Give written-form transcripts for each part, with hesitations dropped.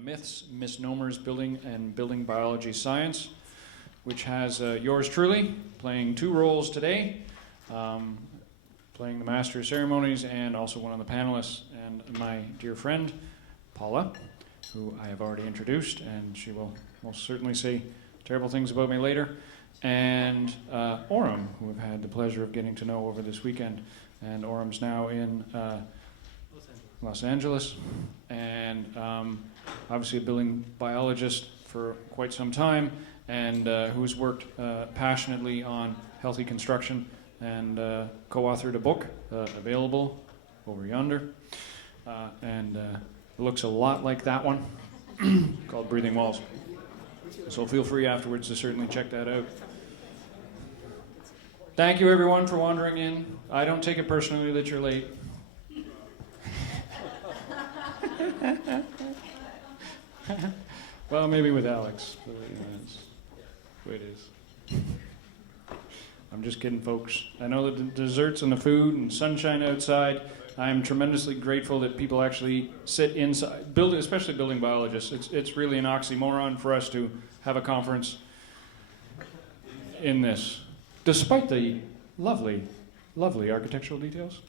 Myths, Misnomers, Building and Building Biology Science, which has yours truly playing two roles today, playing the Master of Ceremonies and also one of the panelists, and my dear friend, Paula, who I have already introduced, and she will most certainly say terrible things about me later, and Orem, who I've had the pleasure of getting to know over this weekend. And Orem's now in Los Angeles, and obviously a building biologist for quite some time, and who's worked passionately on healthy construction, and co-authored a book available over yonder, and it looks a lot like that one, called Breathing Walls. So feel free afterwards to certainly check that out. Thank you everyone for wandering in. I don't take it personally that you're late. Well, maybe with Alex, but that's the way it is. I'm just kidding, folks. I know that the desserts and the food and sunshine outside, I'm tremendously grateful that people actually sit inside, especially building biologists. It's really an oxymoron for us to have a conference in this, despite the lovely, lovely architectural details.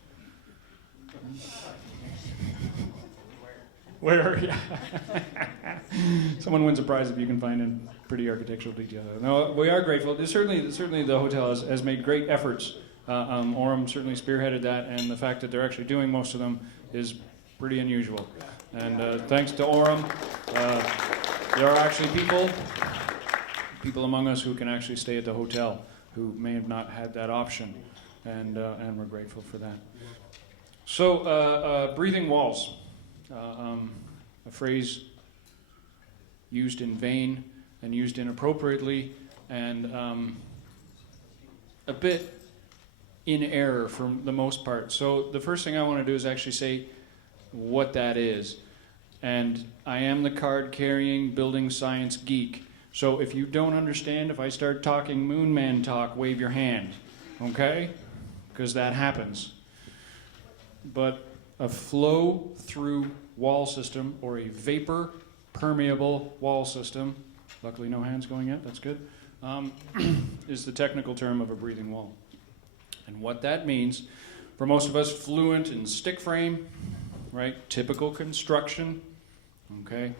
Where? Yeah. Someone wins a prize if you can find a pretty architectural detail. No, we are grateful. Certainly the hotel has made great efforts. Orem certainly spearheaded that, and the fact that they're actually doing most of them is pretty unusual. And thanks to Orem, there are actually people among us who can actually stay at the hotel who may have not had that option, and we're grateful for that. So, breathing walls. A phrase used in vain and used inappropriately, and a bit in error for the most part. So the first thing I want to do is actually say what that is. And I am the card-carrying building science geek. So if you don't understand, if I start talking moon man talk, wave your hand, okay? Because that happens. But a flow-through wall system, or a vapor-permeable wall system, luckily no hands going yet, that's good, is the technical term of a breathing wall. And what that means, for most of us fluent in stick frame, right, typical construction, okay,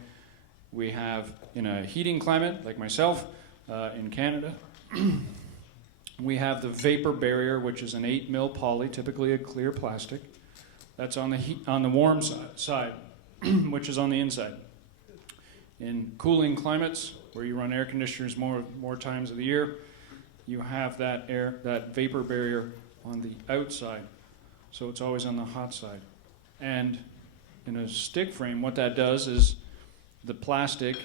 we have, in a heating climate, like myself, in Canada, we have the vapor barrier, which is an 8 mil poly, typically a clear plastic. That's on the warm side, which is on the inside. In cooling climates, where you run air conditioners more times of the year, you have that vapor barrier on the outside, so it's always on the hot side. And in a stick frame, what that does is the plastic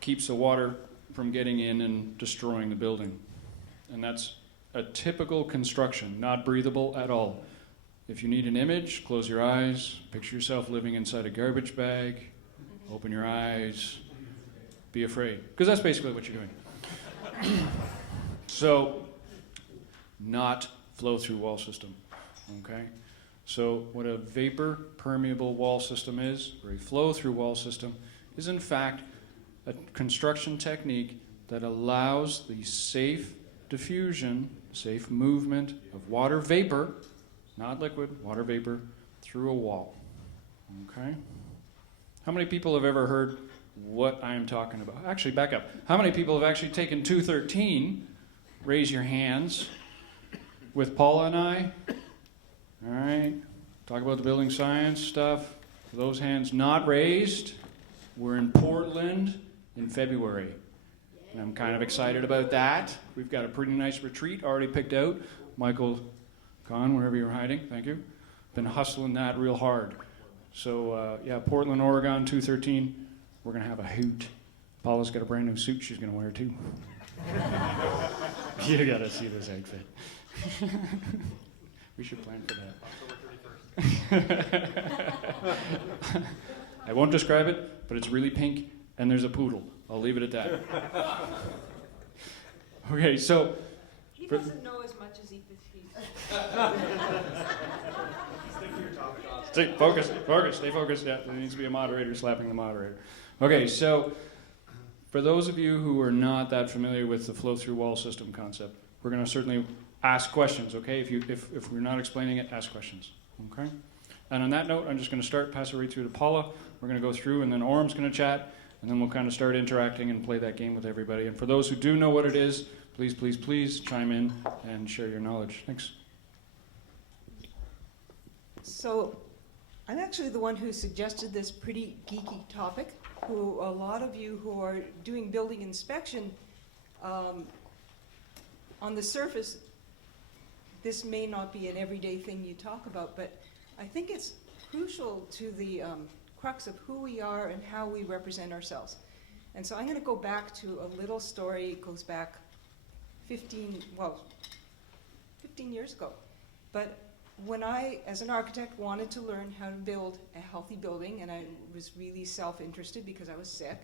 keeps the water from getting in and destroying the building. And that's a typical construction, not breathable at all. If you need an image, close your eyes, picture yourself living inside a garbage bag, open your eyes, be afraid, because that's basically what you're doing. So, not flow-through wall system, okay? So what a vapor-permeable wall system is, or a flow-through wall system, is in fact a construction technique that allows the safe diffusion, safe movement of water vapor, not liquid, water vapor, through a wall, okay? How many people have ever heard what I am talking about? Actually, back up. How many people have actually taken 213? Raise your hands. With Paula and I. All right. Talk about the building science stuff. For those hands not raised, we're in Portland in February. And I'm kind of excited about that. We've got a pretty nice retreat already picked out. Michael Kahn, wherever you're hiding, thank you. Been hustling that real hard. So, yeah, Portland, Oregon, 213. We're going to have a hoot. Paula's got a brand new suit she's going to wear, too. You got to see this outfit. We should plan for that. I won't describe it, but it's really pink, and there's a poodle. I'll leave it at that. Okay, so... He doesn't know as much as he thinks. Stick to your topic, Austin. Stay focused, stay focused. Yeah, there needs to be a moderator slapping the moderator. Okay, so for those of you who are not that familiar with the flow-through wall system concept, we're going to certainly ask questions, okay? If we're not explaining it, ask questions, okay? And on that note, I'm just going to start, pass it right through to Paula. We're going to go through, and then Orm's going to chat, and then we'll kind of start interacting and play that game with everybody. And for those who do know what it is, please, please, please chime in and share your knowledge. Thanks. So I'm actually the one who suggested this pretty geeky topic, who a lot of you who are doing building inspection, on the surface, this may not be an everyday thing you talk about, but I think it's crucial to the crux of who we are and how we represent ourselves. And so I'm going to go back to a little story. It goes back 15 years ago. But when I, as an architect, wanted to learn how to build a healthy building, and I was really self-interested because I was sick,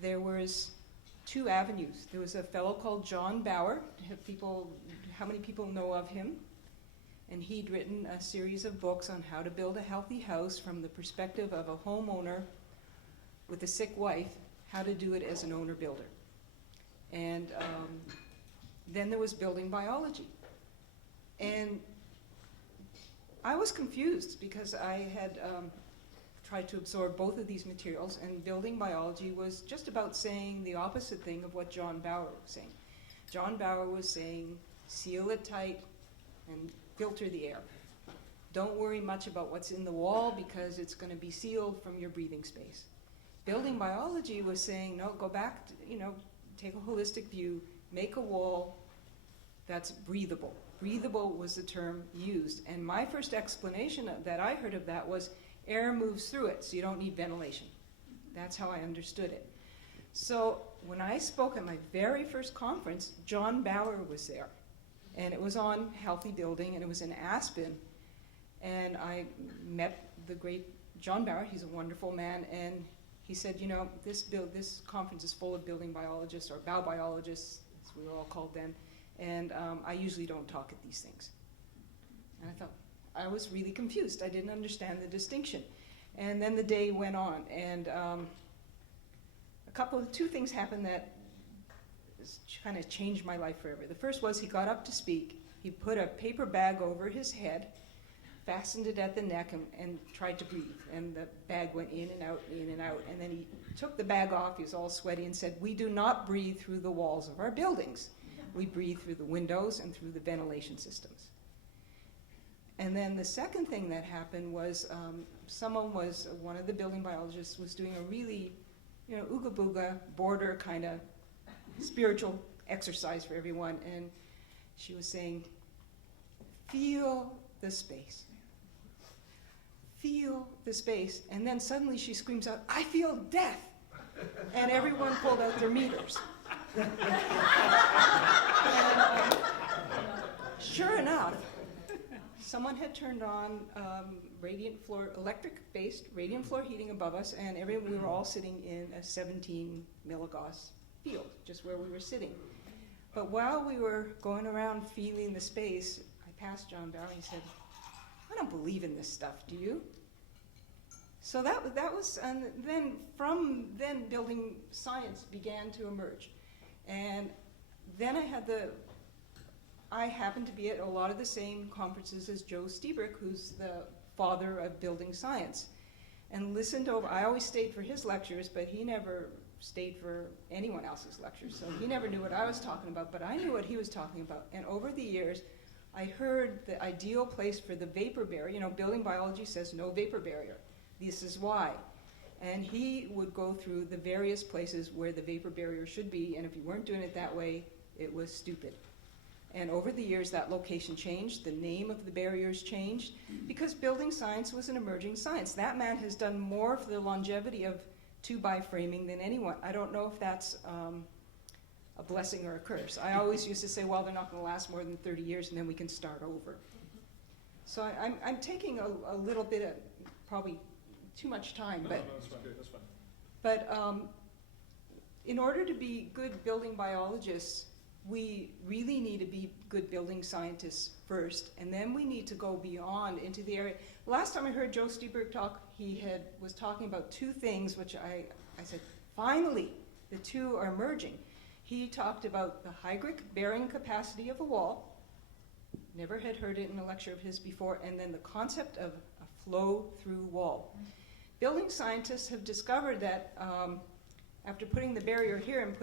there was two avenues. There was a fellow called John Bauer. How many people know of him? And he'd written a series of books on how to build a healthy house from the perspective of a homeowner with a sick wife, how to do it as an owner-builder. And then there was building biology. And I was confused because I had tried to absorb both of these materials, and building biology was just about saying the opposite thing of what John Bauer was saying. John Bauer was saying, seal it tight and filter the air. Don't worry much about what's in the wall because it's going to be sealed from your breathing space. Building biology was saying, no, go back, take a holistic view, make a wall that's breathable. Breathable was the term used. And my first explanation that I heard of that was air moves through it, so you don't need ventilation. That's how I understood it. So when I spoke at my very first conference, John Bauer was there. And it was on healthy building, and it was in Aspen. And I met the great John Bauer. He's a wonderful man. And he said, this conference is full of building biologists, or biobiologists, as we were all called then. And I usually don't talk at these things. And I thought, I was really confused. I didn't understand the distinction. And then the day went on, and two things happened that kind of changed my life forever. The first was he got up to speak. He put a paper bag over his head, fastened it at the neck, and tried to breathe. And the bag went in and out, in and out. And then he took the bag off. He was all sweaty and said, "We do not breathe through the walls of our buildings. We breathe through the windows and through the ventilation systems." And then the second thing that happened was one of the building biologists was doing a really, ooga booga border kind of spiritual exercise for everyone. And she was saying, feel the space. Feel the space. And then suddenly she screams out, "I feel death." And everyone pulled out their meters. And, sure enough, someone had turned on electric-based radiant floor heating above us, and we were all sitting in a 17 milligauss field, just where we were sitting. But while we were going around feeling the space, I passed John Bauer and he said, "I don't believe in this stuff, do you?" So that was, and then from then building science began to emerge. And then I happened to be at a lot of the same conferences as Joe Stiebrick, who's the father of building science, and listened over. I always stayed for his lectures, but he never stayed for anyone else's lectures, so he never knew what I was talking about, but I knew what he was talking about. And over the years, I heard the ideal place for the vapor barrier. Building biology says no vapor barrier. This is why. And he would go through the various places where the vapor barrier should be, and if you weren't doing it that way, it was stupid. And over the years, that location changed, the name of the barriers changed, because building science was an emerging science. That man has done more for the longevity of 2x framing than anyone. I don't know if that's a blessing or a curse. I always used to say, well, they're not going to last more than 30 years, and then we can start over. So I'm taking a little bit of, probably too much time, but that's fine. That's fine. But in order to be good building biologists, we really need to be good building scientists first, and then we need to go beyond into the area. Last time I heard Joe Stieberg talk, was talking about two things, which I said, finally, the two are merging. He talked about the hygric bearing capacity of a wall. Never had heard it in a lecture of his before, and then the concept of a flow-through wall. Building scientists have discovered that after putting the barrier here and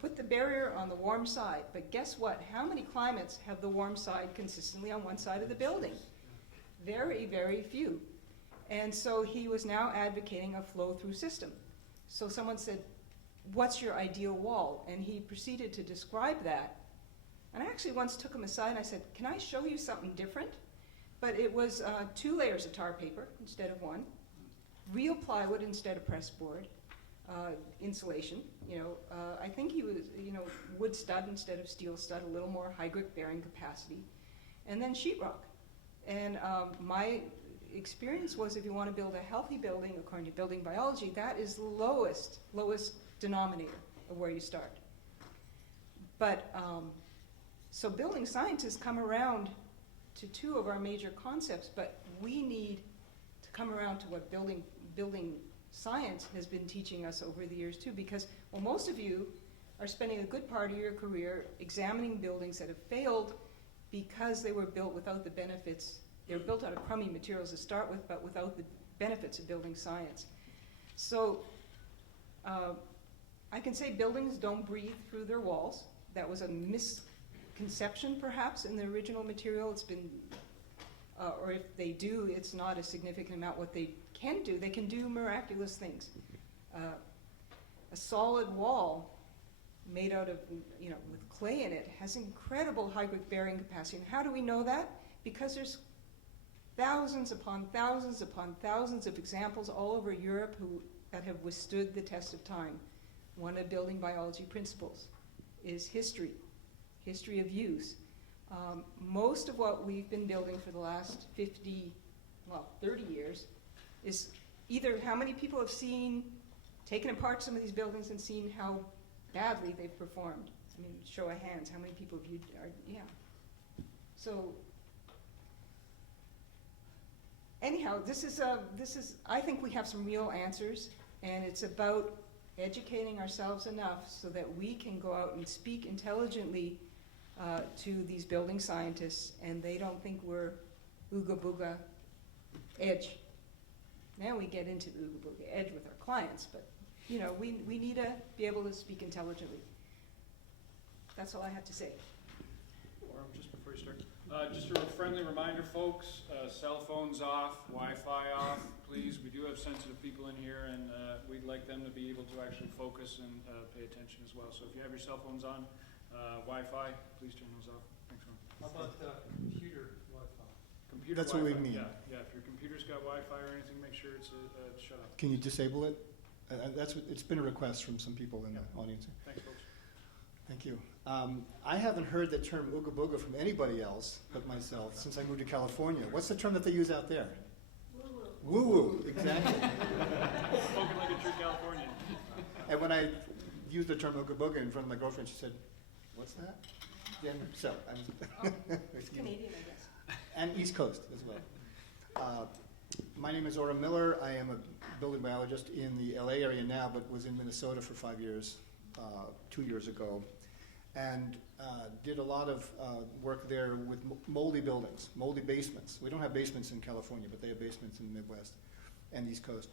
put the barrier on the warm side, but guess what? How many climates have the warm side consistently on one side of the building? Very, very few. And so he was now advocating a flow-through system. So someone said, what's your ideal wall? And he proceeded to describe that. And I actually once took him aside and I said, can I show you something different? But it was 2 layers of tar paper instead of 1, real plywood instead of pressed board, insulation, I think he was, wood stud instead of steel stud, a little more hygric bearing capacity, and then sheetrock. And my experience was if you want to build a healthy building, according to building biology, that is the lowest denominator of where you start. But so building scientists come around to 2 of our major concepts, but we need to come around to what building science has been teaching us over the years too, because most of you are spending a good part of your career examining buildings that have failed because they were built without the benefits. They were built out of crummy materials to start with, but without the benefits of building science. So I can say buildings don't breathe through their walls. That was a misconception perhaps in the original material. It's been, or if they do, it's not a significant amount. What they can do, they can do miraculous things. A solid wall made out of, with clay in it has incredible hygric bearing capacity. And how do we know that? Because there's thousands upon thousands upon thousands of examples all over Europe that have withstood the test of time. One of building biology principles is history of use. Most of what we've been building for the last 30 years is either how many people have taken apart some of these buildings and seen how badly they've performed. I mean, show of hands, how many people have So anyhow, this is, I think we have some real answers, and it's about educating ourselves enough so that we can go out and speak intelligently to these building scientists, and they don't think we're ooga booga edge. Now we get into the ooga booga edge with our clients, but we need to be able to speak intelligently. That's all I have to say. Or just before you start, just a friendly reminder, folks, cell phones off, Wi-Fi off, please. We do have sensitive people in here, and we'd like them to be able to actually focus and pay attention as well. So if you have your cell phones on, Wi-Fi, please turn those off. Thanks, Ron. How about computer Wi-Fi? Computer That's Wi-Fi, what we mean. Yeah, if your computer's got Wi-Fi or anything, make sure it's shut off. Can you disable it? It's been a request from some people in the audience. Thanks, folks. Thank you. I haven't heard the term ooga booga from anybody else but myself since I moved to California. What's the term that they use out there? Woo-woo. Woo-woo, exactly. Spoken like a true Californian. And when I used the term ooga booga in front of my girlfriend, she said, what's that? Then, so, It's Canadian, I guess. and East Coast as well. My name is Ora Miller. I am a building biologist in the LA area now, but was in Minnesota for 5 years, 2 years ago, and did a lot of work there with moldy buildings, moldy basements. We don't have basements in California, but they have basements in the Midwest and East Coast.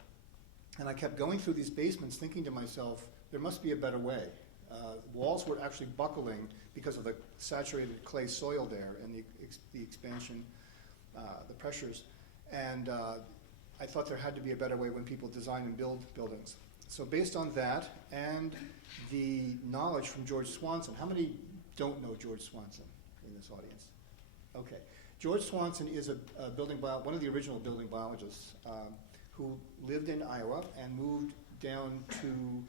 And I kept going through these basements thinking to myself, there must be a better way. Walls were actually buckling because of the saturated clay soil there and the expansion, the pressures. And I thought there had to be a better way when people design and build buildings. So based on that and the knowledge from George Swanson, how many don't know George Swanson in this audience? Okay. George Swanson is one of the original building biologists who lived in Iowa and moved down to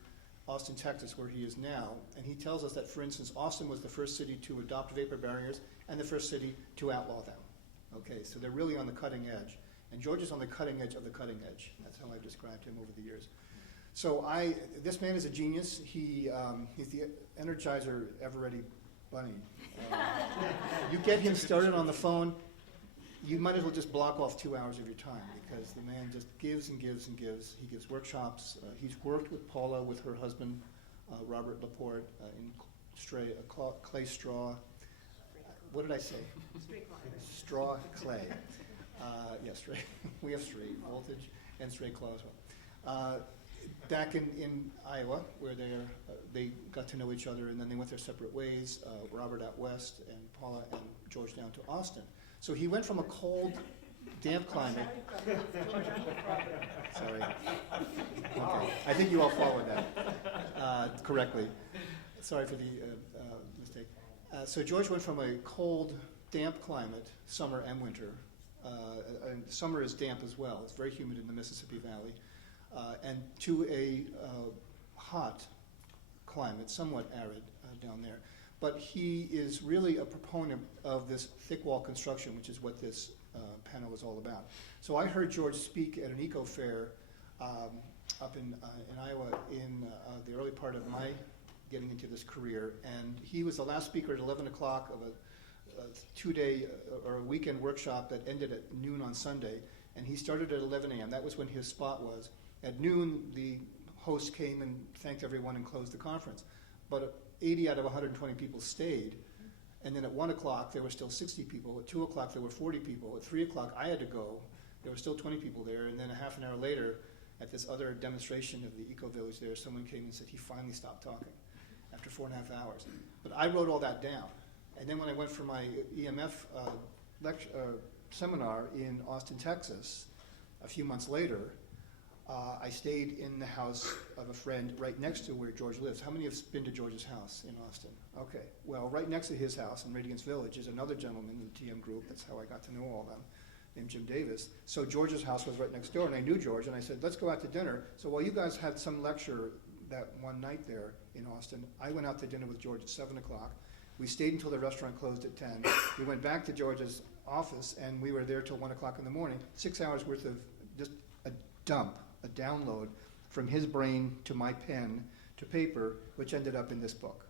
Austin, Texas, where he is now. And he tells us that, for instance, Austin was the first city to adopt vapor barriers and the first city to outlaw them. Okay, so they're really on the cutting edge. And George is on the cutting edge of the cutting edge. That's how I've described him over the years. So this man is a genius. He's the Energizer ever-ready Bunny. You get him started on the phone, you might as well just block off 2 hours of your time because the man just gives and gives and gives. He gives workshops. He's worked with Paula, with her husband, Robert Laporte, in clay straw. What did I say? Straw clay. Yes, straight. We have straight voltage and straight claw as well. Back in Iowa, where they got to know each other, and then they went their separate ways. Robert out west, and Paula and George down to Austin. So he went from a cold, damp climate. Sorry. Okay. I think you all followed that correctly. Sorry for the mistake. So George went from a cold, damp climate, summer and winter. And summer is damp as well. It's very humid in the Mississippi Valley. And to a hot climate, somewhat arid down there. But he is really a proponent of this thick wall construction, which is what this panel is all about. So I heard George speak at an eco fair up in Iowa in the early part of my getting into this career, and he was the last speaker at 11 o'clock of a two-day or a weekend workshop that ended at noon on Sunday, and he started at 11 a.m. That was when his spot was. At noon, the host came and thanked everyone and closed the conference. But 80 out of 120 people stayed, and then at 1 o'clock there were still 60 people. At 2 o'clock there were 40 people. At 3 o'clock I had to go. There were still 20 people there, and then a half an hour later, at this other demonstration of the Eco Village there, someone came and said he finally stopped talking after 4.5 hours. But I wrote all that down. And then when I went for my EMF seminar in Austin, Texas, a few months later, I stayed in the house of a friend right next to where George lives. How many have been to George's house in Austin? Okay. Well, right next to his house in Radiance Village is another gentleman in the TM group. That's how I got to know all of them, named Jim Davis. So George's house was right next door, and I knew George, and I said, let's go out to dinner. So while you guys had some lecture that one night there in Austin, I went out to dinner with George at 7 o'clock. We stayed until the restaurant closed at 10. We went back to George's office, and we were there till 1 o'clock in the morning. 6 hours worth of just a dump, a download from his brain to my pen to paper, which ended up in this book.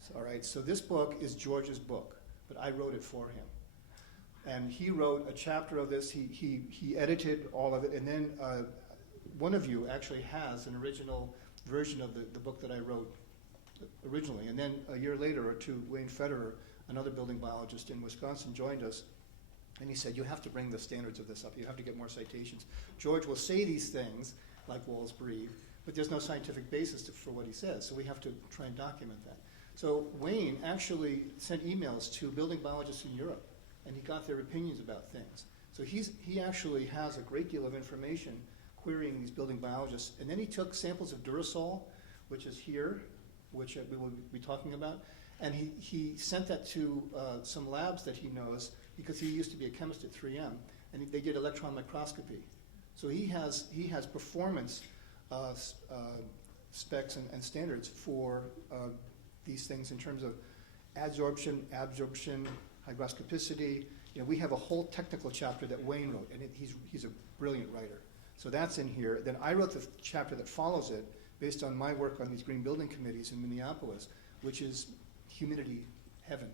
So, all right, so this book is George's book, but I wrote it for him. And he wrote a chapter of this. He edited all of it, and then one of you actually has an original version of the book that I wrote originally. And then a year later or two, Wayne Federer, another building biologist in Wisconsin, joined us. And he said, you have to bring the standards of this up. You have to get more citations. George will say these things, like walls breathe, but there's no scientific basis for what he says. So we have to try and document that. So Wayne actually sent emails to building biologists in Europe, and he got their opinions about things. So he actually has a great deal of information querying these building biologists. And then he took samples of Duracell, which is here, which we will be talking about, and he sent that to some labs that he knows, because he used to be a chemist at 3M, and they did electron microscopy. So he has performance specs and standards for these things in terms of adsorption, absorption, hygroscopicity. You know, we have a whole technical chapter that Wayne wrote, and he's a brilliant writer. So that's in here. Then I wrote the chapter that follows it based on my work on these green building committees in Minneapolis, which is humidity heaven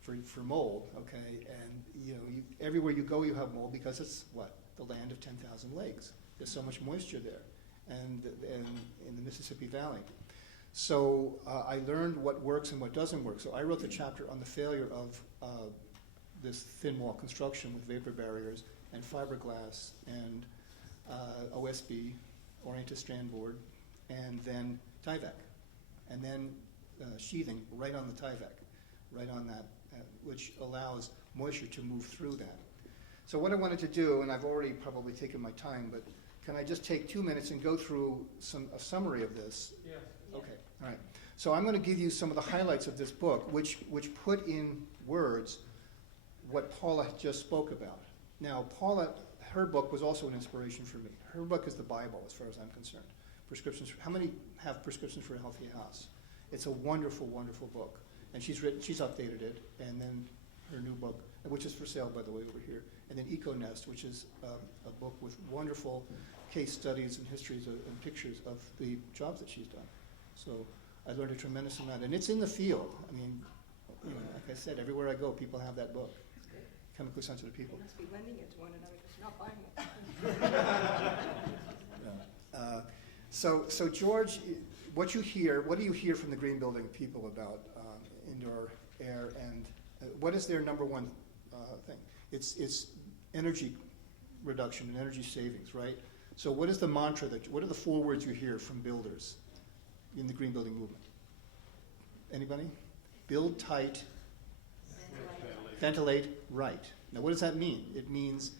for mold, okay? And you know, everywhere you go you have mold because it's what? The land of 10,000 lakes. There's so much moisture there, and in the Mississippi Valley. So I learned what works and what doesn't work. So I wrote the chapter on the failure of this thin wall construction with vapor barriers and fiberglass and OSB, oriented strand board, and then Tyvek, and then sheathing right on the Tyvek, right on that, which allows moisture to move through that. So what I wanted to do, and I've already probably taken my time, but can I just take 2 minutes and go through a summary of this? Yes. Okay, all right. So I'm going to give you some of the highlights of this book, which put in words what Paula just spoke about. Now, Paula, her book was also an inspiration for me. Her book is the Bible, as far as I'm concerned. Prescriptions. How many have Prescriptions for a Healthy House? It's a wonderful, wonderful book, and she's updated it, and then her new book, which is for sale, by the way, over here, and then EcoNest, which is a book with wonderful case studies and histories and pictures of the jobs that she's done. So I learned a tremendous amount, and it's in the field. I mean, Like I said, everywhere I go, people have that book. Chemically sensitive people. They must be lending it to one another, because not buying it. So George, what do you hear from the green building people about indoor air, and what is their number one thing? It's energy reduction and energy savings, right? So what is the mantra what are the 4 words you hear from builders in the green building movement? Anybody? Build tight, ventilate right. Now what does that mean? It means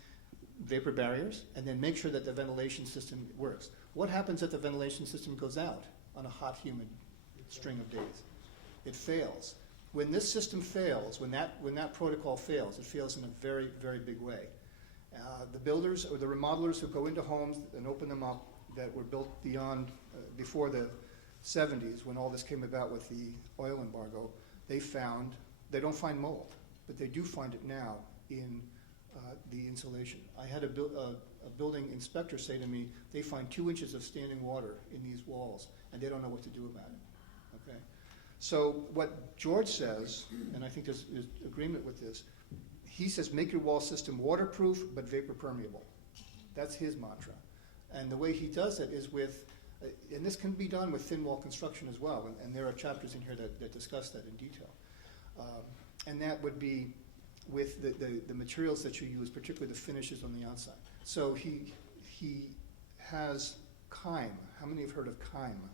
vapor barriers, and then make sure that the ventilation system works. What happens if the ventilation system goes out on a hot, humid string of days? It fails. When this system fails, when that protocol fails, it fails in a very, very big way. The builders or the remodelers who go into homes and open them up that were built before the 70s, when all this came about with the oil embargo, they don't find mold, but they do find it now in the insulation. I had a building inspector say to me, they find 2 inches of standing water in these walls, and they don't know what to do about it. Okay? So what George says, and I think there's agreement with this, he says make your wall system waterproof but vapor permeable. That's his mantra. And the way he does it is with, and this can be done with thin wall construction as well, and there are chapters in here that discuss that in detail. And that would be with the materials that you use, particularly the finishes on the outside. So he has Kyme. How many have heard of Kyme?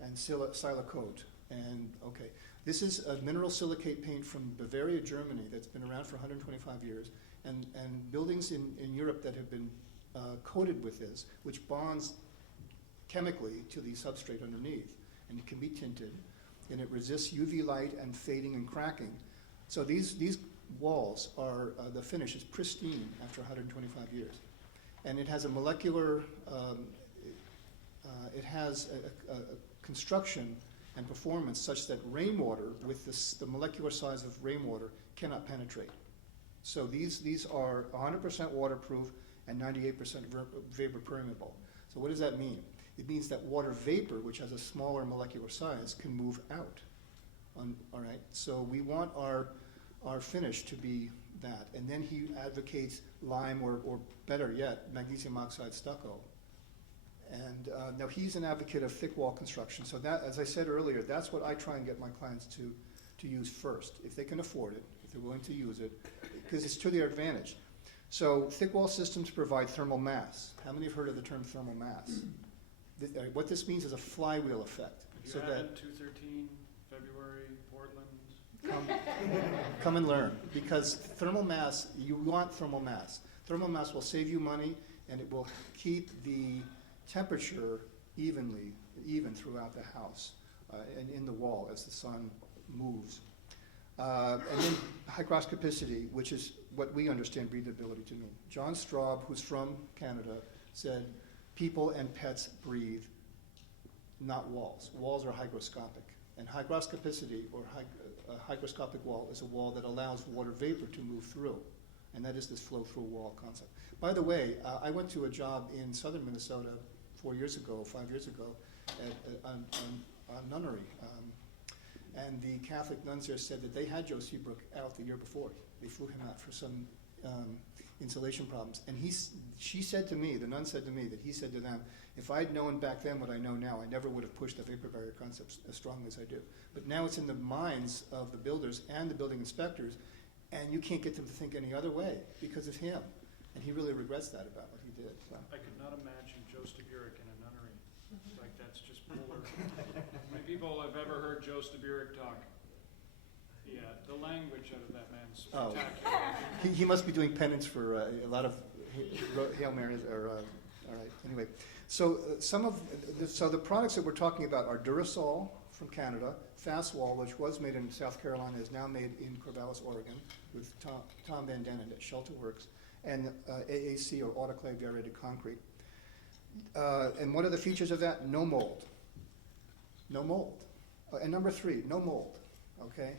And Silacote. And okay, this is a mineral silicate paint from Bavaria, Germany, that's been around for 125 years, and buildings in Europe that have been coated with this, which bonds chemically to the substrate underneath, and it can be tinted, and it resists UV light and fading and cracking. So these walls are, the finish is pristine after 125 years. And it has a molecular, it has a construction and performance such that rainwater, with the molecular size of rainwater, cannot penetrate. So these are 100% waterproof and 98% vapor permeable. So what does that mean? It means that water vapor, which has a smaller molecular size, can move out. All right, so we want our finish to be that. And then he advocates lime, or better yet, magnesium oxide stucco. And now he's an advocate of thick wall construction. So that, as I said earlier, that's what I try and get my clients to use first, if they can afford it, if they're willing to use it, because it's to their advantage. So thick wall systems provide thermal mass. How many have heard of the term thermal mass? What this means is a flywheel effect. If so you that haven't, 213, February, Portland. come and learn, because thermal mass, you want thermal mass. Thermal mass will save you money, and it will keep the temperature even throughout the house and in the wall as the sun moves. And then hygroscopicity, which is what we understand breathability to mean. John Straub, who's from Canada, said people and pets breathe, not walls. Walls are hygroscopic. And hygroscopicity, or a hygroscopic wall, is a wall that allows water vapor to move through. And that is this flow-through wall concept. By the way, I went to a job in southern Minnesota 5 years ago, on nunnery. And the Catholic nuns there said that they had Joe Seabrook out the year before. They flew him out for some insulation problems. And she said to me, the nun said to me, that he said to them, if I'd known back then what I know now, I never would have pushed the vapor barrier concepts as strongly as I do. But now it's in the minds of the builders and the building inspectors, and you can't get them to think any other way because of him. And he really regrets that about what he did. So. I could not imagine Joe Stuburic in a nunnery. Like, that's just polar. How many people have ever heard Joe Stuburic talk? Yeah, the language out of that man's spectacular. He must be doing penance for a lot of Hail Marys. All right, anyway. So so the products that we're talking about are Duracell from Canada, Fastwall, which was made in South Carolina, is now made in Corvallis, Oregon, with Tom Van Dennen at Shelterworks, and AAC, or autoclave aerated concrete. And what are the features of that? No mold. No mold. And number 3, no mold, okay?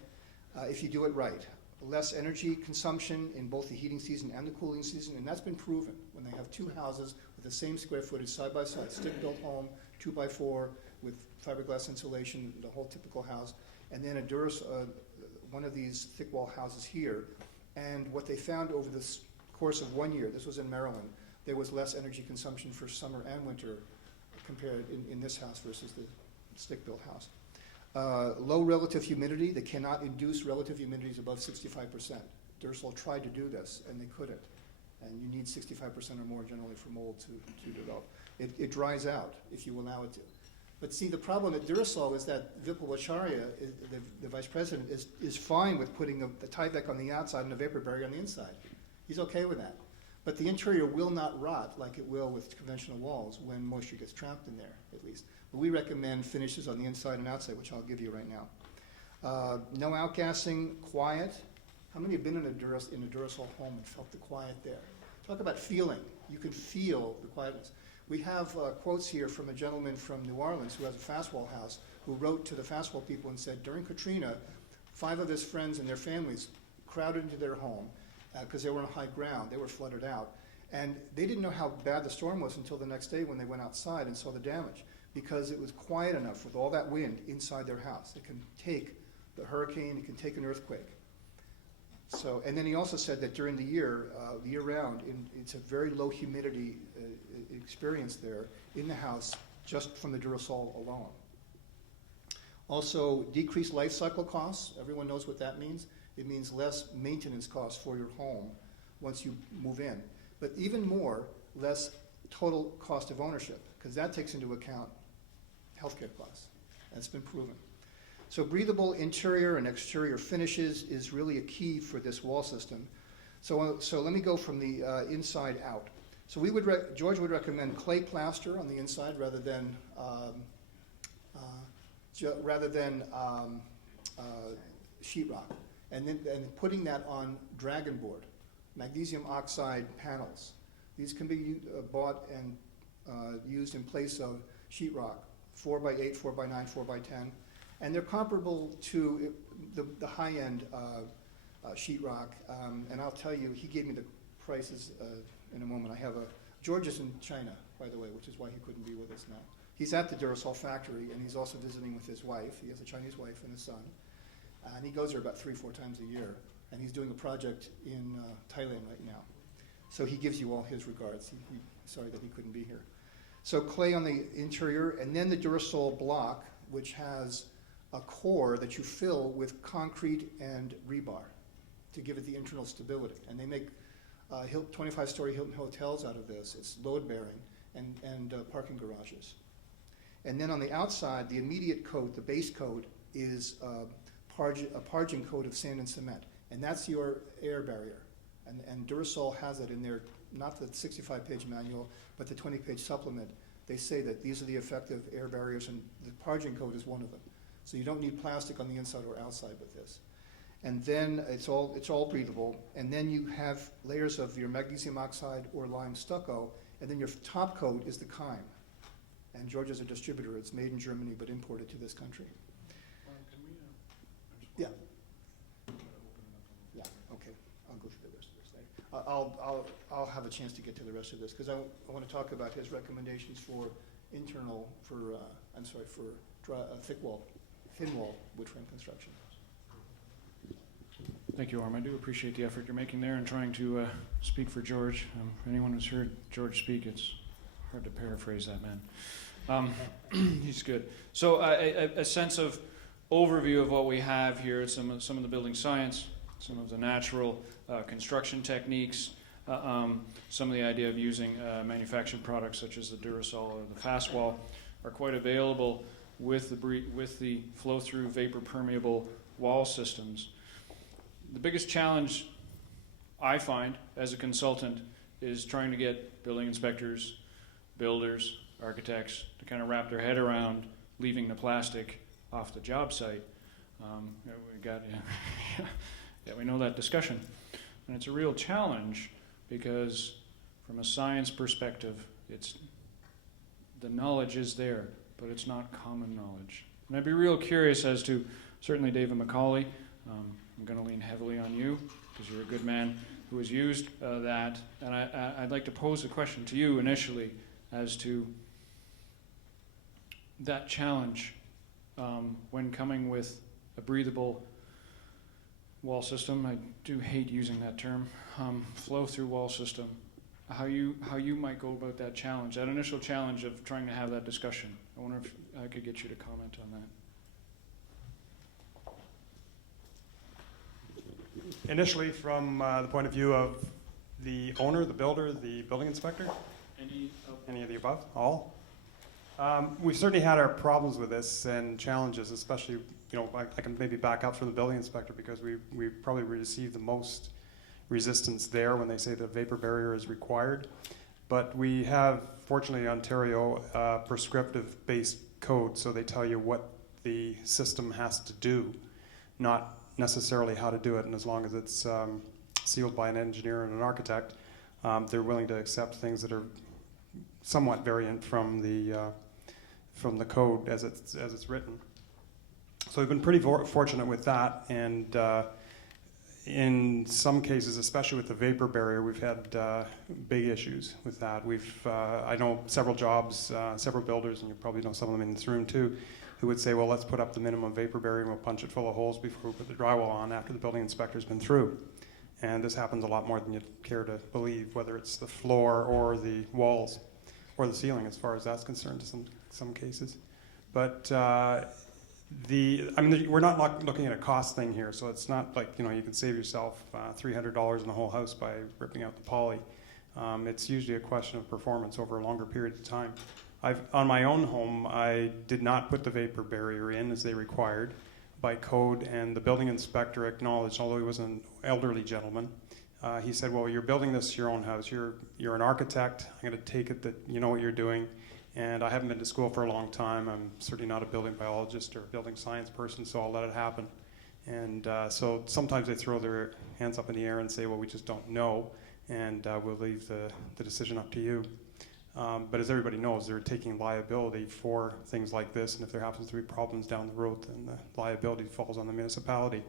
If you do it right. Less energy consumption in both the heating season and the cooling season, and that's been proven when they have 2 houses with the same square footage side by side, stick-built home, 2x4 with fiberglass insulation, the whole typical house, and then a one of these thick wall houses here, and what they found over this course of 1 year, this was in Maryland, there was less energy consumption for summer and winter compared in this house versus the stick-built house. Low relative humidity, they cannot induce relative humidities above 65%. Duracell tried to do this, and they couldn't. And you need 65% or more generally for mold to develop. It dries out if you allow it to. But see, the problem at Duracell is that Vipul Acharya, the vice president, is fine with putting the Tyvek on the outside and the vapor barrier on the inside. He's okay with that. But the interior will not rot like it will with conventional walls when moisture gets trapped in there, at least. But we recommend finishes on the inside and outside, which I'll give you right now. No outgassing, quiet. How many have been in a Duracell home and felt the quiet there? Talk about feeling. You can feel the quietness. We have quotes here from a gentleman from New Orleans who has a fast wall house who wrote to the fast wall people and said, during Katrina, 5 of his friends and their families crowded into their home because they were on high ground. They were flooded out. And they didn't know how bad the storm was until the next day when they went outside and saw the damage, because it was quiet enough with all that wind inside their house. It can take the hurricane, it can take an earthquake. So, and then he also said that during the year round, it's a very low humidity experience there in the house just from the Duracell alone. Also, decreased life cycle costs. Everyone knows what that means. It means less maintenance costs for your home once you move in. But even more, less total cost of ownership, because that takes into account healthcare costs. That's been proven. So breathable interior and exterior finishes is really a key for this wall system. So let me go from the inside out. So we would George would recommend clay plaster on the inside rather than sheetrock, and putting that on dragon board, magnesium oxide panels. These can be bought and used in place of sheetrock, 4x8, 4x9, 4x10. And they're comparable to the high-end sheetrock. And I'll tell you, he gave me the prices in a moment. George is in China, by the way, which is why he couldn't be with us now. He's at the Duracell factory, and he's also visiting with his wife. He has a Chinese wife and a son. And he goes there about 3-4 times a year. And he's doing a project in Thailand right now. So he gives you all his regards. Sorry that he couldn't be here. So clay on the interior, and then the Duracell block, which has a core that you fill with concrete and rebar to give it the internal stability. And they make 25-story Hilton hotels out of this. It's load-bearing and parking garages. And then on the outside, the immediate coat, the base coat, is a parging coat of sand and cement. And that's your air barrier. And Duracell has it in their, not the 65-page manual, but the 20-page supplement. They say that these are the effective air barriers, and the parging coat is one of them. So you don't need plastic on the inside or outside with this. And then it's all breathable. And then you have layers of your magnesium oxide or lime stucco, and then your top coat is the Kime. And George is a distributor. It's made in Germany but imported to this country. Can we, Yeah. Yeah. Okay. I'll go through the rest of this later. I'll have a chance to get to the rest of this because I want to talk about his recommendations for thin wall wood frame construction. Thank you, Orm. I do appreciate the effort you're making there and trying to speak for George. For anyone who's heard George speak, it's hard to paraphrase that man. He's good. So a sense of overview of what we have here, some of the building science, some of the natural construction techniques, some of the idea of using manufactured products such as the Duracell or the Fast Wall are quite available with the flow-through vapor-permeable wall systems. The biggest challenge I find as a consultant is trying to get building inspectors, builders, architects to kind of wrap their head around leaving the plastic off the job site. We know that discussion. And it's a real challenge because from a science perspective, the knowledge is there, but it's not common knowledge. And I'd be real curious as to, certainly David McCauley, I'm going to lean heavily on you because you're a good man who has used that. And I'd like to pose a question to you initially as to that challenge when coming with a breathable wall system. I do hate using that term. Flow-through wall system. How you might go about that challenge, that initial challenge of trying to have that discussion. I wonder if I could get you to comment on that. Initially, from the point of view of the owner, the builder, the building inspector, any of the above, all. We've certainly had our problems with this and challenges, especially, I can maybe back up from the building inspector because we probably received the most resistance there when they say the vapor barrier is required. But we have, fortunately, Ontario, prescriptive-based code, so they tell you what the system has to do, not necessarily how to do it. And as long as it's sealed by an engineer and an architect, they're willing to accept things that are somewhat variant from the code as it's written. So we've been pretty fortunate with that, and in some cases, especially with the vapor barrier, we've had big issues with that. I know several jobs, several builders, and you probably know some of them in this room too, who would say, well, let's put up the minimum vapor barrier and we'll punch it full of holes before we put the drywall on after the building inspector's been through. And this happens a lot more than you'd care to believe, whether it's the floor or the walls or the ceiling, as far as that's concerned in some cases. But we're not looking at a cost thing here, so it's not like you can save yourself $300 in the whole house by ripping out the poly. It's usually a question of performance over a longer period of time. On my own home, I did not put the vapor barrier in as they required by code, and the building inspector acknowledged, although he was an elderly gentleman, he said, well, you're building this your own house. You're an architect. I'm going to take it that you know what you're doing. And I haven't been to school for a long time. I'm certainly not a building biologist or a building science person, so I'll let it happen. And so sometimes they throw their hands up in the air and say, well, we just don't know, and we'll leave the decision up to you. But as everybody knows, they're taking liability for things like this, and if there happens to be problems down the road, then the liability falls on the municipality.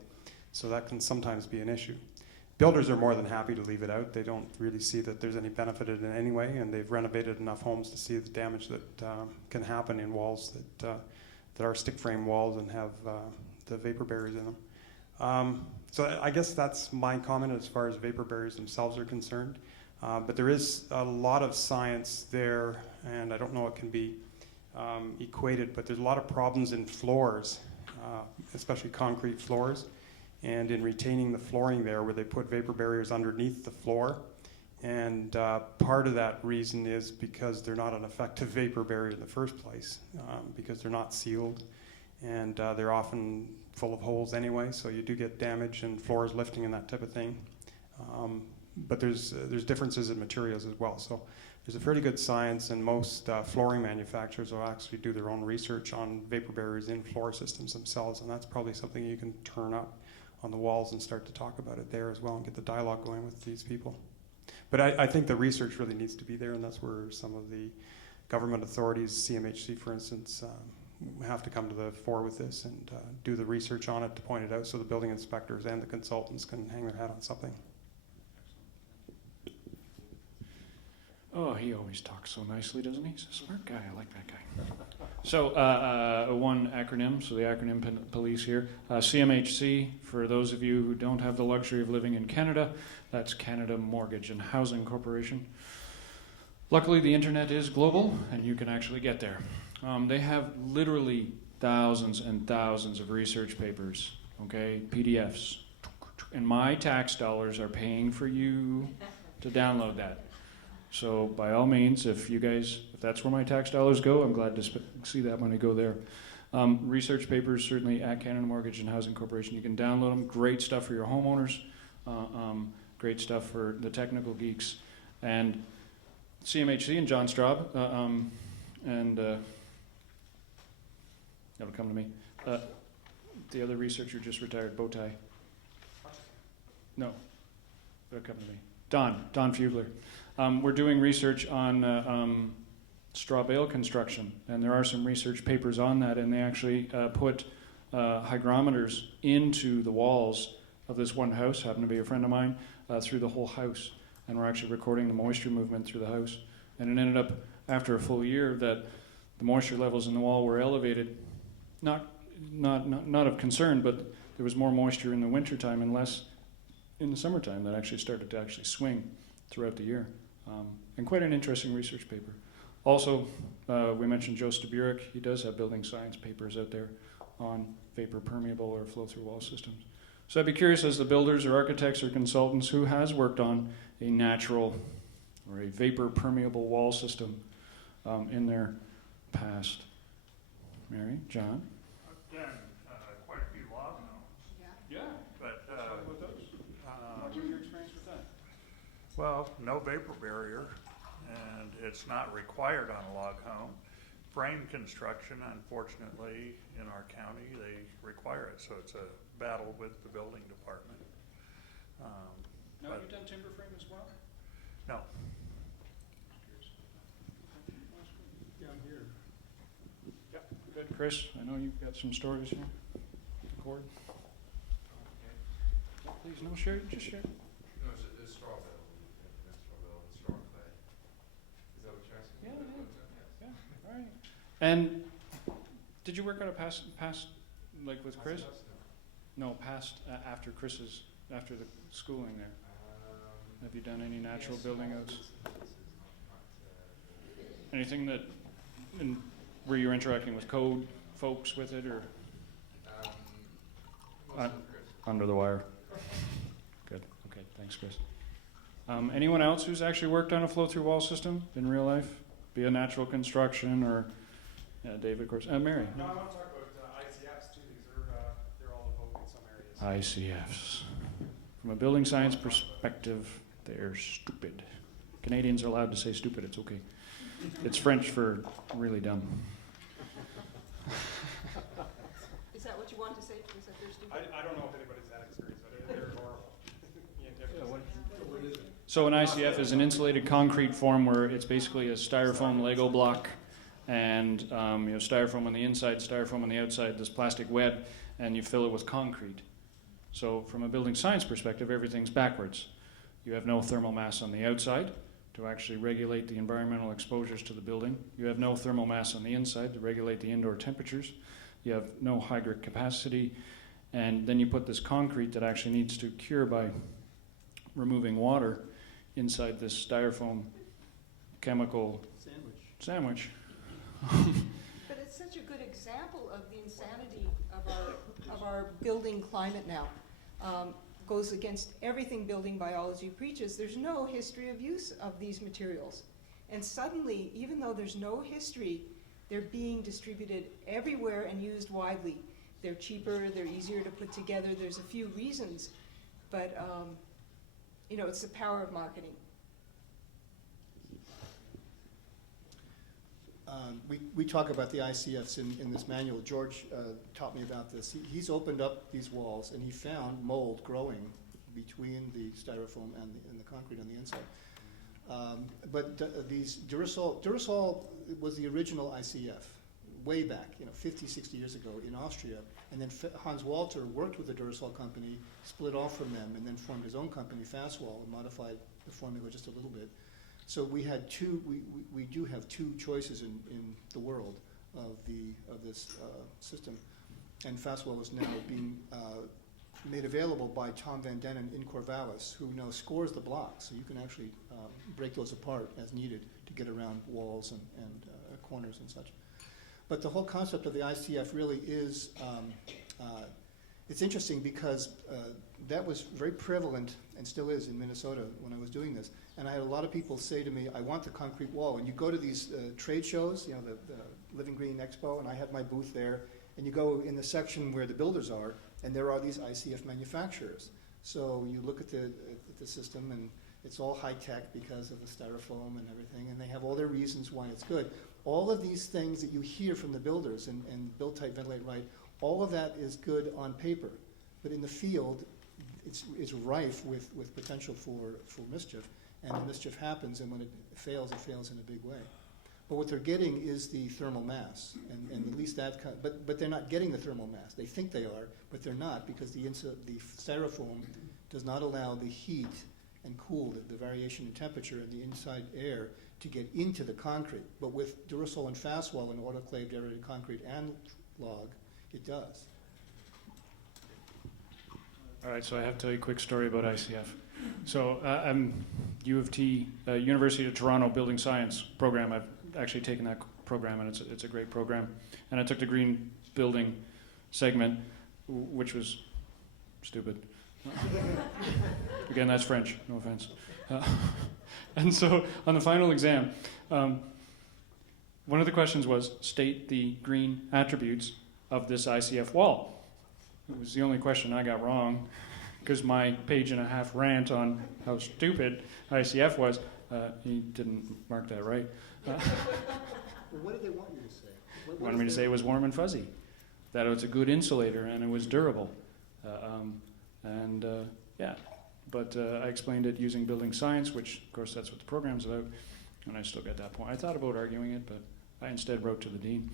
So that can sometimes be an issue. Builders are more than happy to leave it out. They don't really see that there's any benefit in it anyway, and they've renovated enough homes to see the damage that can happen in walls that are stick frame walls and have the vapor barriers in them. So I guess that's my comment as far as vapor barriers themselves are concerned. But there is a lot of science there, and I don't know it can be equated, but there's a lot of problems in floors, especially concrete floors, and in retaining the flooring there where they put vapor barriers underneath the floor. And part of that reason is because they're not an effective vapor barrier in the first place, because they're not sealed, and they're often full of holes anyway, so you do get damage and floors lifting and that type of thing. But there's differences in materials as well. So there's a fairly good science, and most flooring manufacturers will actually do their own research on vapor barriers in floor systems themselves, and that's probably something you can turn up on the walls and start to talk about it there as well and get the dialogue going with these people. But I think the research really needs to be there, and that's where some of the government authorities, CMHC for instance, have to come to the fore with this and do the research on it to point it out so the building inspectors and the consultants can hang their hat on something. Oh, he always talks so nicely, doesn't he? He's a smart guy. I like that guy. So one acronym, so the acronym police here. CMHC, for those of you who don't have the luxury of living in Canada, that's Canada Mortgage and Housing Corporation. Luckily, the internet is global, and you can actually get there. They have literally thousands and thousands of research papers, okay, PDFs. And my tax dollars are paying for you to download that. So by all means, if that's where my tax dollars go, I'm glad to see that money go there. Research papers, certainly at Canada Mortgage and Housing Corporation. You can download them. Great stuff for your homeowners. Great stuff for the technical geeks. And CMHC and John Straub, and that'll come to me. The other researcher just retired, Bowtie. No, that'll come to me. Don Fugler. We're doing research on straw bale construction, and there are some research papers on that, and they actually put hygrometers into the walls of this one house, happened to be a friend of mine, through the whole house, and we're actually recording the moisture movement through the house. And it ended up, after a full year, that the moisture levels in the wall were elevated, not of concern, but there was more moisture in the wintertime and less in the summertime that actually started to actually swing throughout the year. And quite an interesting research paper. Also, we mentioned Joe Staburek. He does have building science papers out there on vapor permeable or flow-through wall systems. So I'd be curious, as the builders or architects or consultants, who has worked on a natural or a vapor permeable wall system in their past? Mary, John? I've done quite a few log homes, Yeah. but Talk about those. What was your experience with that? well, no vapor barrier, and it's not required on a log home. Frame construction, unfortunately, in our county, they require it, so it's a battle with the building department. No, But- you've done timber frame as well? No. Yeah, I'm here. Good, Chris. I know you've got some stories here. Cord? Yeah, please, no, share, just share. No, it's straw bale, straw bale and straw clay. Is that what you're asking? Yeah, yeah. All right. And did you work on a past like with Chris? No, after Chris's, after the schooling there. Have you done any natural building outs? Anything that, where you're interacting with code folks with it, or under the wire? Good. Okay. Thanks, Chris. Anyone else who's actually worked on a flow-through wall system in real life, be a natural construction or David, of course. Mary. No, I want to talk about ICFs too. They're all the vogue in some areas. ICFs. From a building science perspective, they're stupid. Canadians are allowed to say stupid. It's okay. It's French for really dumb. Is that what you want to say? Is that they're stupid? I don't know if anybody's had experience, but they're horrible. So an ICF is an insulated concrete form where it's basically a styrofoam Lego block, and styrofoam on the inside, styrofoam on the outside, this plastic web, and you fill it with concrete. So from a building science perspective, everything's backwards. You have no thermal mass on the outside to actually regulate the environmental exposures to the building. You have no thermal mass on the inside to regulate the indoor temperatures. You have no hydric capacity, and then you put this concrete that actually needs to cure by removing water inside this styrofoam chemical sandwich. But it's such a good example of the insanity of our building climate now. Goes against everything building biology preaches. There's no history of use of these materials. And suddenly, even though there's no history, they're being distributed everywhere and used widely. They're cheaper, they're easier to put together. There's a few reasons, but it's the power of marketing. We talk about the ICFs in this manual. George taught me about this. He's opened up these walls and he found mold growing between the styrofoam and the concrete on the inside. But these Duracell was the original ICF way back, 50, 60 years ago in Austria. And then Hans Walter worked with the Duracell company, split off from them, and then formed his own company, Fastwall, and modified the formula just a little bit. So we had we do have two choices in the world of this system, and Fastwell is now being made available by Tom Van Dennen in Corvallis, who now scores the blocks, so you can actually break those apart as needed to get around walls and corners and such. But the whole concept of the ICF really is, it's interesting because that was very prevalent and still is in Minnesota when I was doing this. And I had a lot of people say to me, I want the concrete wall. And you go to these trade shows, the Living Green Expo, and I had my booth there. And you go in the section where the builders are, and there are these ICF manufacturers. So you look at the system, and it's all high-tech because of the styrofoam and everything, and they have all their reasons why it's good. All of these things that you hear from the builders, and build tight, ventilate right, all of that is good on paper. But in the field, it's rife with potential for mischief. And the mischief happens, and when it fails in a big way. But what they're getting is the thermal mass, and at least that but they're not getting the thermal mass. They think they are, but they're not, because the styrofoam does not allow the heat and cool, the variation in temperature in the inside air, to get into the concrete. But with Duracell and Fastwall and autoclaved aerated concrete and log, it does. All right, so I have to tell you a quick story about ICF. So I'm U of T, University of Toronto Building Science program. I've actually taken that program, and it's a great program. And I took the green building segment, which was stupid. Again, that's French, no offense. And so on the final exam, one of the questions was, state the green attributes of this ICF wall. It was the only question I got wrong, because my page-and-a-half rant on how stupid ICF was, he didn't mark that right. Well, what did they want you to say? What Wanted me to say it was warm and fuzzy, that it was a good insulator and it was durable. Yeah, but I explained it using building science, which of course that's what the program's about, and I still got that point. I thought about arguing it, but I instead wrote to the dean.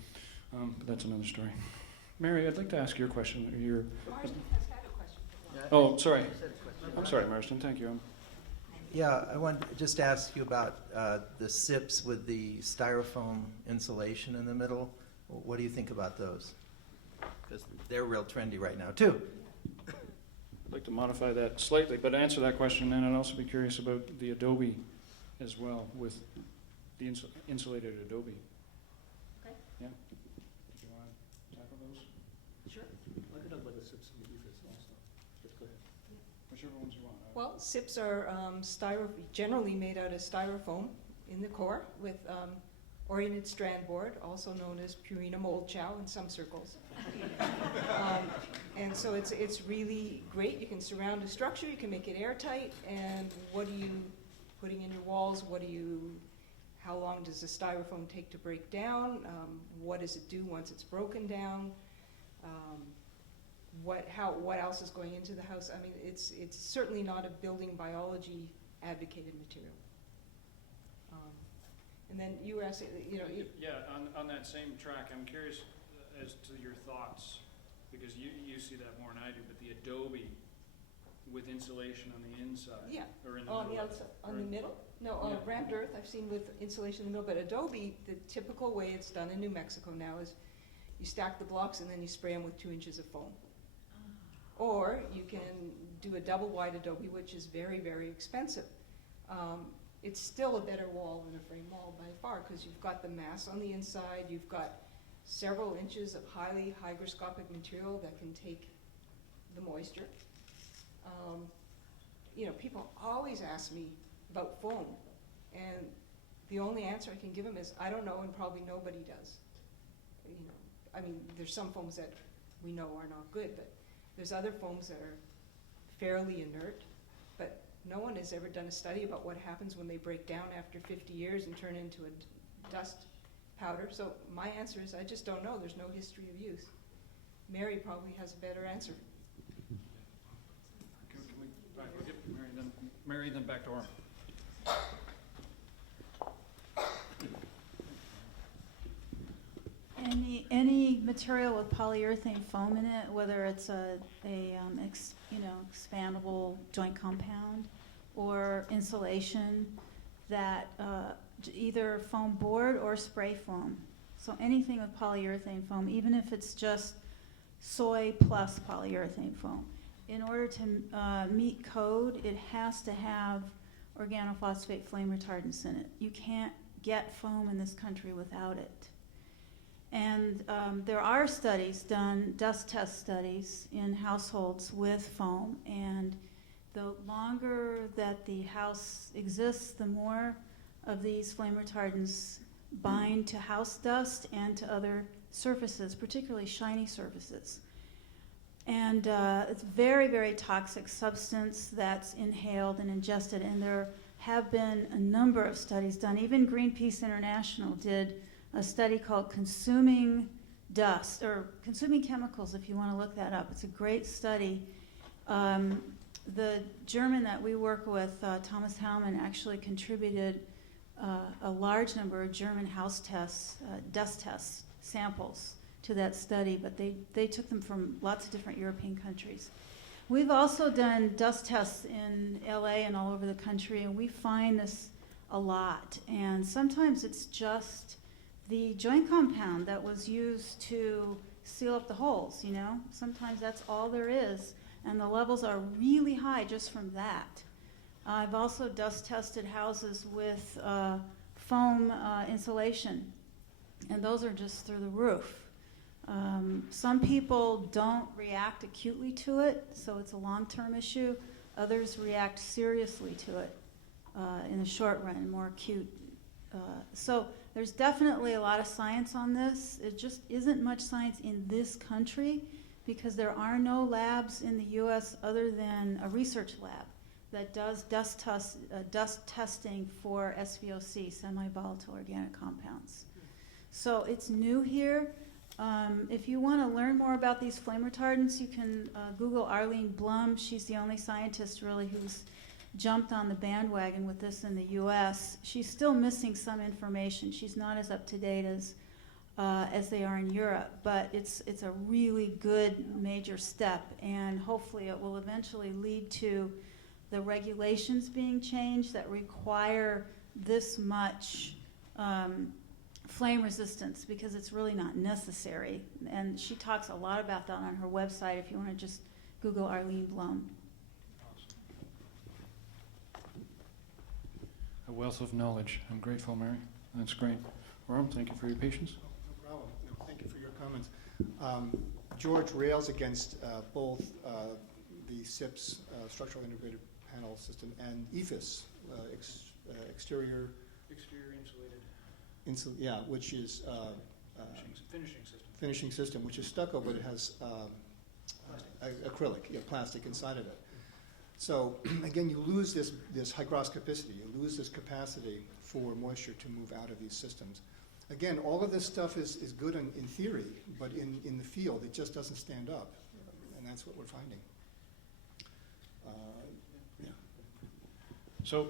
But that's another story. Mary, I'd like to ask your question. Marston has had a question. Oh, sorry. I'm sorry, Marston. Thank you. Yeah, I want to just ask you about the SIPs with the styrofoam insulation in the middle. What do you think about those? Because they're real trendy right now, too. I'd like to modify that slightly, but to answer that question, then I'd also be curious about the Adobe as well, with the insulated Adobe. Okay. Yeah. Do you want to tackle those? Sure. I could talk about the SIPs and the EFIS also. But go ahead. Whichever ones you want. Well, SIPs are generally made out of styrofoam in the core with oriented strand board, also known as Purina mold chow in some circles. And so it's really great. You can surround a structure, you can make it airtight, and what are you putting in your walls? How long does the styrofoam take to break down? What does it do once it's broken down? What else is going into the house? I mean, it's certainly not a building biology advocated material. And then you were asking, On that same track, I'm curious as to your thoughts, because you see that more than I do, but the Adobe with insulation on the inside. Yeah. Or in the on the middle. outside, on the middle? No, Yeah. Rammed earth I've seen with insulation in the middle, but Adobe, the typical way it's done in New Mexico now is you stack the blocks and then you spray them with 2 inches of foam. Or you can do a double wide Adobe, which is very, very expensive. It's still a better wall than a frame wall by far, because you've got the mass on the inside, you've got several inches of highly hygroscopic material that can take the moisture. People always ask me about foam, and the only answer I can give them is, I don't know, and probably nobody does. There's some foams that we know are not good, but there's other foams that are fairly inert, but no one has ever done a study about what happens when they break down after 50 years and turn into a dust powder. So my answer is, I just don't know. There's no history of use. Mary probably has a better answer. We'll give Mary, then back to Orm. Any material with polyurethane foam in it, whether it's expandable joint compound or insulation, that either foam board or spray foam. So anything with polyurethane foam, even if it's just soy plus polyurethane foam. In order to meet code, it has to have organophosphate flame retardants in it. You can't get foam in this country without it. And there are studies done, dust test studies in households with foam, and the longer that the house exists, the more of these flame retardants bind to house dust and to other surfaces, particularly shiny surfaces. And it's a very, very toxic substance that's inhaled and ingested, and there have been a number of studies done. Even Greenpeace International did a study called Consuming Dust, or Consuming Chemicals, if you want to look that up. It's a great study. The German that we work with, Thomas Haumann, actually contributed a large number of German house tests, dust tests, samples to that study, but they took them from lots of different European countries. We've also done dust tests in LA and all over the country, and we find this a lot. And sometimes it's just the joint compound that was used to seal up the holes, Sometimes that's all there is. and the levels are really high just from that. I've also dust tested houses with foam insulation, and those are just through the roof. Some people don't react acutely to it, so it's a long-term issue. Others react seriously to it in the short run, more acute. So there's definitely a lot of science on this. It just isn't much science in this country because there are no labs in the U.S. other than a research lab that does dust testing for SVOC, semi-volatile organic compounds. So it's new here. If you want to learn more about these flame retardants, you can Google Arlene Blum. She's the only scientist really who's jumped on the bandwagon with this in the U.S. She's still missing some information. She's not as up to date as they are in Europe, but it's a really good major step, and hopefully it will eventually lead to the regulations being changed that require this much flame resistance, because it's really not necessary. And she talks a lot about that on her website if you want to just Google Arlene Blum. A wealth of knowledge. I'm grateful, Mary. That's great. Orem, thank you for your patience. No problem. No, thank you for your comments. George rails against both the SIPs, Structural Integrated Panel System, and EFIS, Exterior insulated. Which is finishing system, which is stucco, but it has acrylic, plastic inside of it. So again, you lose this hygroscopicity, you lose this capacity for moisture to move out of these systems. Again, all of this stuff is good in theory, but in the field, it just doesn't stand up, and that's what we're finding. So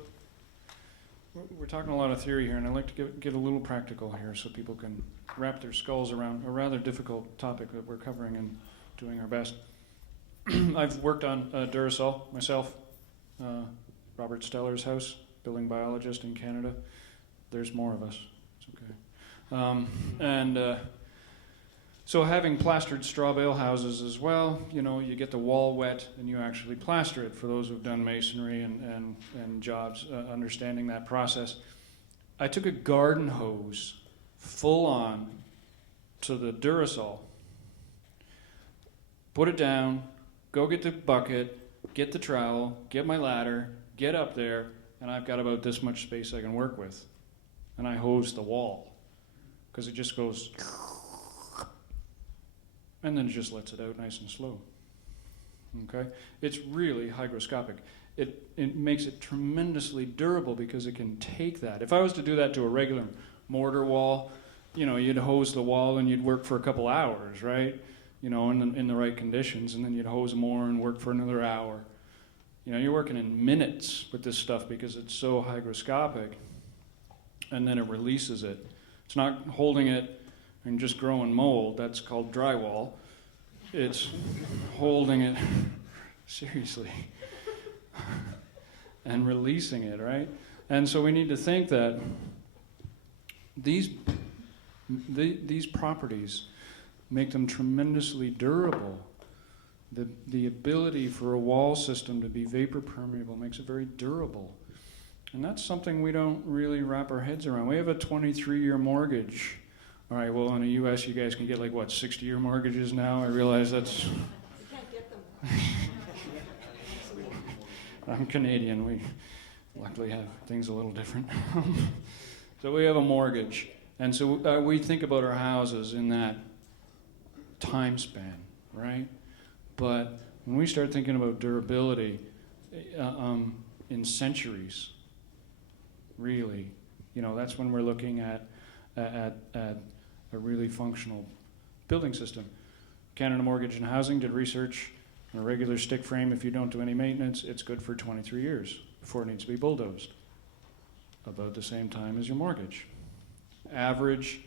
we're talking a lot of theory here, and I'd like to get a little practical here so people can wrap their skulls around a rather difficult topic that we're covering and doing our best. I've worked on Duracell myself, Robert Steller's house, building biologist in Canada. There's more of us. It's okay. So having plastered straw bale houses as well, you get the wall wet and you actually plaster it. For those who've done masonry and jobs, understanding that process. I took a garden hose full on to the Duracell, put it down, go get the bucket, get the trowel, get my ladder, get up there, and I've got about this much space I can work with. And I hose the wall because it just goes, and then it just lets it out nice and slow. Okay? It's really hygroscopic. It makes it tremendously durable because it can take that. If I was to do that to a regular mortar wall, you'd hose the wall and you'd work for a couple hours, right? In the right conditions, and then you'd hose more and work for another hour. You're working in minutes with this stuff because it's so hygroscopic, and then it releases it. It's not holding it and just growing mold. That's called drywall. It's holding it seriously and releasing it, right? And so we need to think that these properties make them tremendously durable. The ability for a wall system to be vapor permeable makes it very durable. And that's something we don't really wrap our heads around. We have a 23-year mortgage. All right, well, in the U.S., you guys can get 60-year mortgages now? I realize that's... You can't get them. I'm Canadian. We luckily have things a little different. So we have a mortgage. And so we think about our houses in that time span, right? But when we start thinking about durability in centuries, really, that's when we're looking at a really functional building system. Canada Mortgage and Housing did research on a regular stick frame. If you don't do any maintenance, it's good for 23 years before it needs to be bulldozed. About the same time as your mortgage. Average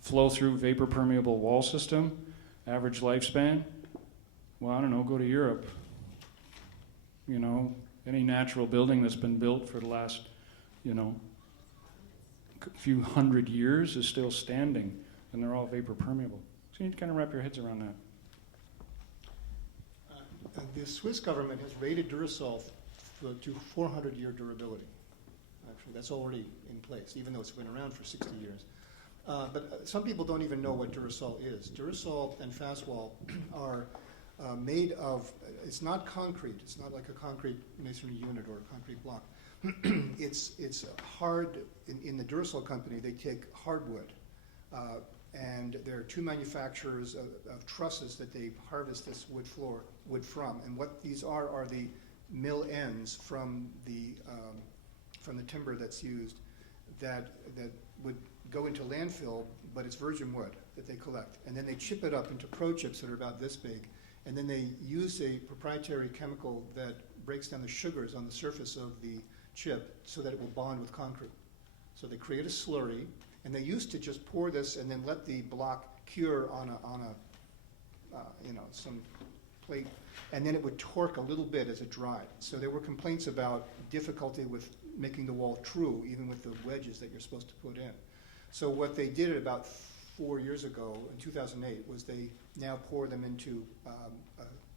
flow-through vapor permeable wall system, average lifespan, well, I don't know, go to Europe. Any natural building that's been built for the last, few hundred years is still standing, and they're all vapor permeable. So you need to kind of wrap your heads around that. The Swiss government has rated Duracell to 400-year durability. Actually, that's already in place, even though it's been around for 60 years. But some people don't even know what Duracell is. Duracell and Fastwall are made of, it's not concrete. It's not like a concrete masonry unit or a concrete block. It's hard, in the Duracell company, they take hardwood. And there are two manufacturers of trusses that they harvest this wood from. And what these are the mill ends from the timber that's used that would go into landfill, but it's virgin wood that they collect. And then they chip it up into pro chips that are about this big. And then they use a proprietary chemical that breaks down the sugars on the surface of the chip so that it will bond with concrete. So they create a slurry, and they used to just pour this and then let the block cure on some plate, and then it would torque a little bit as it dried. So there were complaints about difficulty with making the wall true, even with the wedges that you're supposed to put in. So what they did about 4 years ago, in 2008, was they now pour them into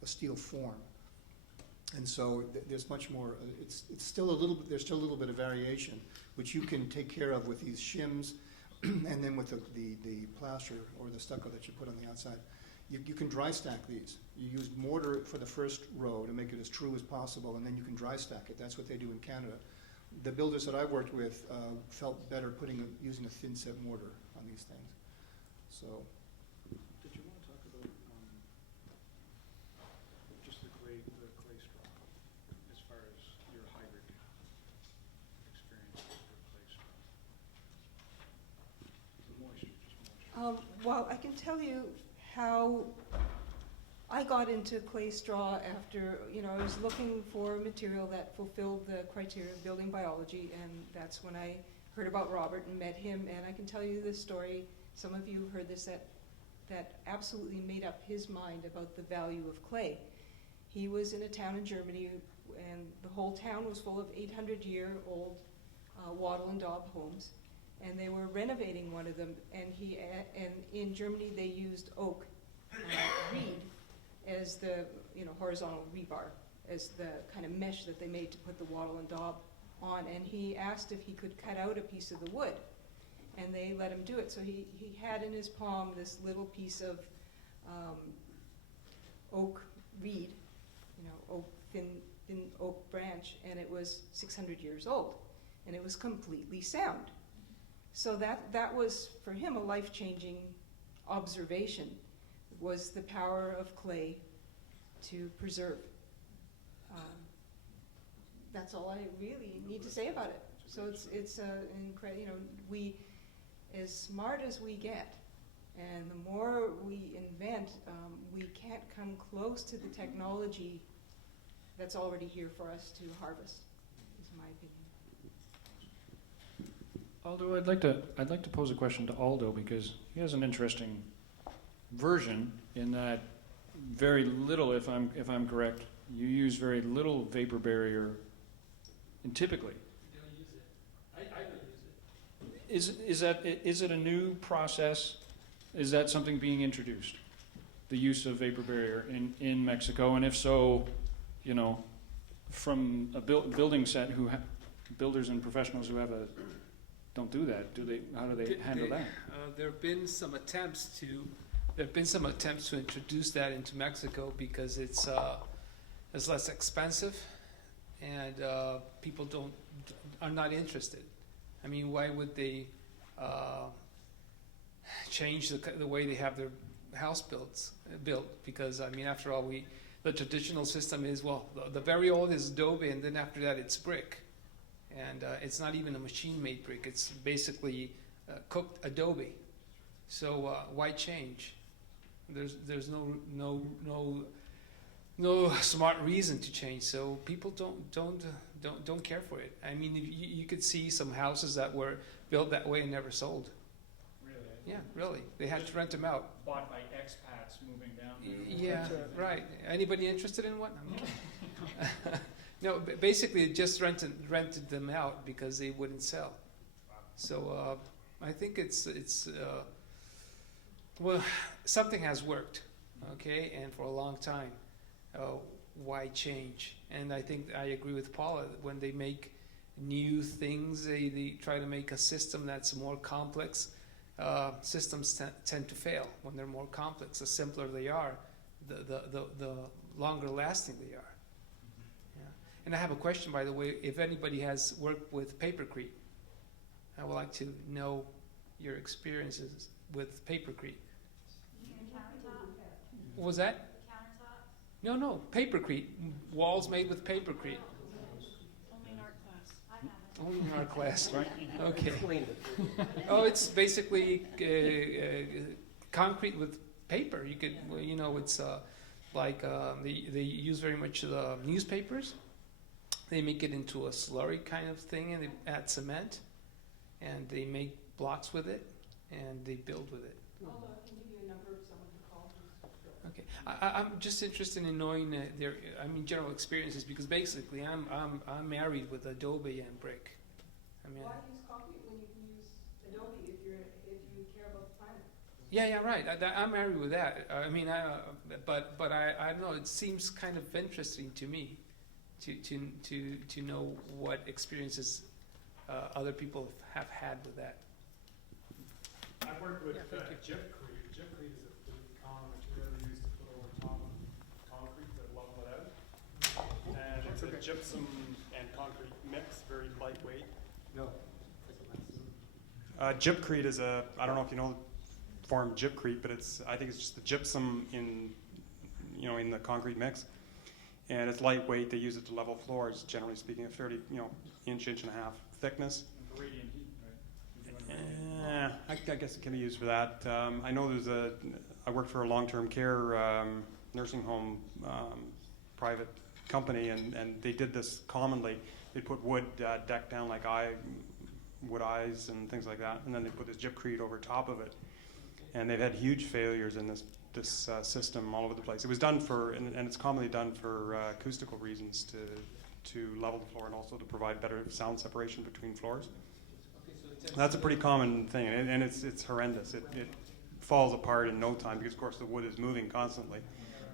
a steel form. And so there's much more, it's still a little bit, there's still a little bit of variation, which you can take care of with these shims, and then with the plaster or the stucco that you put on the outside. You can dry stack these. You use mortar for the first row to make it as true as possible, and then you can dry stack it. That's what they do in Canada. The builders that I worked with felt better using a thin set mortar on these things. So, Did you want to talk about just the clay straw, as far as your hybrid experience with clay straw? The moisture, just moisture. Well, I can tell you how I got into clay straw after, I was looking for material that fulfilled the criteria of building biology, and that's when I heard about Robert and met him, and I can tell you this story, some of you heard this, that absolutely made up his mind about the value of clay. He was in a town in Germany, and the whole town was full of 800-year-old wattle and daub homes, and they were renovating one of them, and in Germany they used oak reed as the horizontal rebar, as the kind of mesh that they made to put the wattle and daub on. And he asked if he could cut out a piece of the wood, and they let him do it. So he had in his palm this little piece of oak reed, thin oak branch, and it was 600 years old, and it was completely sound. So that was, for him, a life-changing observation, was the power of clay to preserve. That's all I really need to say about it. So it's incredible. We, as smart as we get, and the more we invent, we can't come close to the technology that's already here for us to harvest, is my opinion. Aldo, I'd like to pose a question to Aldo, because he has an interesting version in that very little, if I'm correct, you use very little vapor barrier, and typically. We don't use it. I don't use it. Is it a new process? Is that something being introduced? The use of vapor barrier in Mexico, and if so, from a building set builders and professionals who don't do that, how do they handle that? There have been some attempts to introduce that into Mexico because it's less expensive, and people are not interested. I mean, why would they change the way they have their house built? Because I mean, after all, the traditional system is, the very old is adobe, and then after that it's brick, and it's not even a machine-made brick. It's basically cooked adobe. So why change? There's no smart reason to change. So people don't care for it. I mean, you could see some houses that were built that way and never sold. Really? Yeah, really. They had to rent them out. Bought by expats moving down there. Yeah, right. Anybody interested in one? No, basically it just rented them out because they wouldn't sell. So I think it's something has worked, okay, and for a long time. why change? And I think I agree with Paula, when they make new things, they try to make a system that's more complex. Systems tend to fail when they're more complex. The simpler they are, the longer lasting they are. Yeah. And I have a question, by the way, if anybody has worked with Chipcrete. I would like to know your experiences with Chipcrete. What was that? No, Chipcrete. Walls made with Chipcrete. Only in art class. Only in our class, right? Okay. Oh, it's basically concrete with paper. You could, it's like they use very much the newspapers. They make it into a slurry kind of thing, and they add cement, and they make blocks with it, and they build with it. I can give you a number of someone to call. Okay, I'm just interested in knowing their, general experiences, because basically I'm married with Adobe and brick. Why use concrete when you can use Adobe if you care about the planet? Yeah, right. I'm married with that. But I don't know. It seems kind of interesting to me to know what experiences other people have had with that. I've worked with thank you. Chipcrete. Chipcrete is a pretty common material used to put over top of concrete to level it out. And it's a gypsum and concrete mix, very lightweight. No. Chipcrete is I don't know if you know the form Chipcrete, but I think it's just the gypsum in the concrete mix. And it's lightweight. They use it to level floors, generally speaking, a 30, inch and a half thickness. Radiant heat, right? I guess it can be used for that. I know I worked for a long-term care nursing home private company, and they did this commonly. They put wood deck down like wood eyes and things like that, and then they put this Chipcrete over top of it. And they've had huge failures in this system all over the place. It was done and it's commonly done for acoustical reasons to level the floor and also to provide better sound separation between floors. That's a pretty common thing, and it's horrendous. It falls apart in no time because, of course, the wood is moving constantly,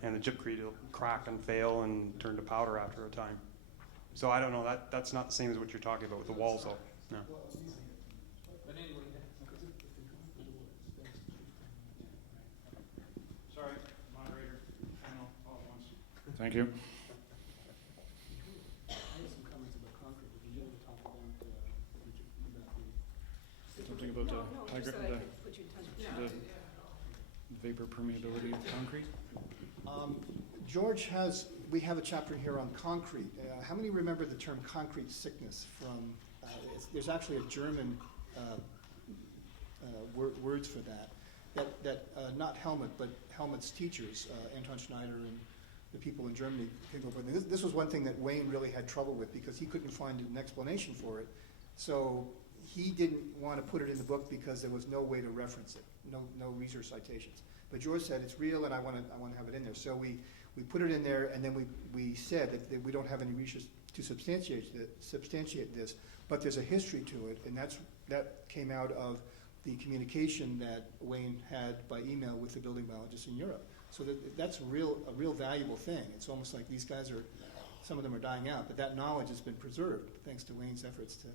and the Chipcrete will crack and fail and turn to powder after a time. So I don't know. That's not the same as what you're talking about with the walls, though. No. But anyway, Sorry, moderator. Panel, all at once. Thank you. I have some comments about concrete. Would you be able to talk about Something about No, just that I the could put you in touch with the vapor permeability of concrete. George we have a chapter here on concrete. How many remember the term concrete sickness from, there's actually a German words for that not Helmut, but Helmut's teachers, Anton Schneider and the people in Germany came up with. This was one thing that Wayne really had trouble with because he couldn't find an explanation for it. So he didn't want to put it in the book because there was no way to reference it, no research citations. But George said it's real and I want to have it in there. So we put it in there, and then we said that we don't have any research to substantiate this, but there's a history to it, and that came out of the communication that Wayne had by email with the building biologists in Europe. So that's a real valuable thing. It's almost like these guys some of them are dying out, but that knowledge has been preserved thanks to Wayne's efforts to.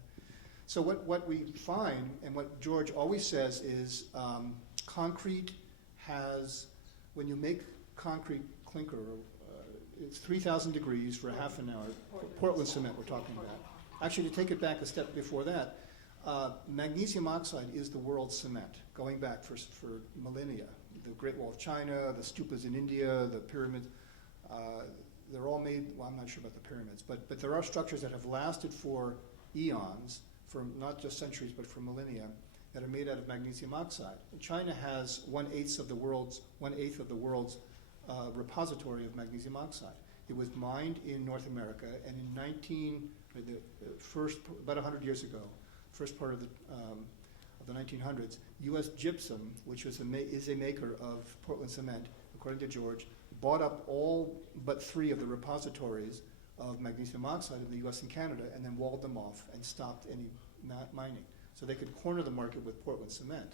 So what we find, and what George always says is concrete has, when you make concrete clinker, it's 3,000 degrees for a half an hour. Portland cement we're talking about. Actually, to take it back a step before that, magnesium oxide is the world's cement, going back for millennia. The Great Wall of China, the stupas in India, the pyramids, they're all made, well, I'm not sure about the pyramids, but there are structures that have lasted for eons, for not just centuries, but for millennia, that are made out of magnesium oxide. And China has 1/8 of the world's repository of magnesium oxide. It was mined in North America, and in about 100 years ago, first part of the 1900s, U.S. Gypsum, which is a maker of Portland cement, according to George, bought up all but 3 of the repositories of magnesium oxide in the U.S. and Canada, and then walled them off and stopped any mining. So they could corner the market with Portland cement.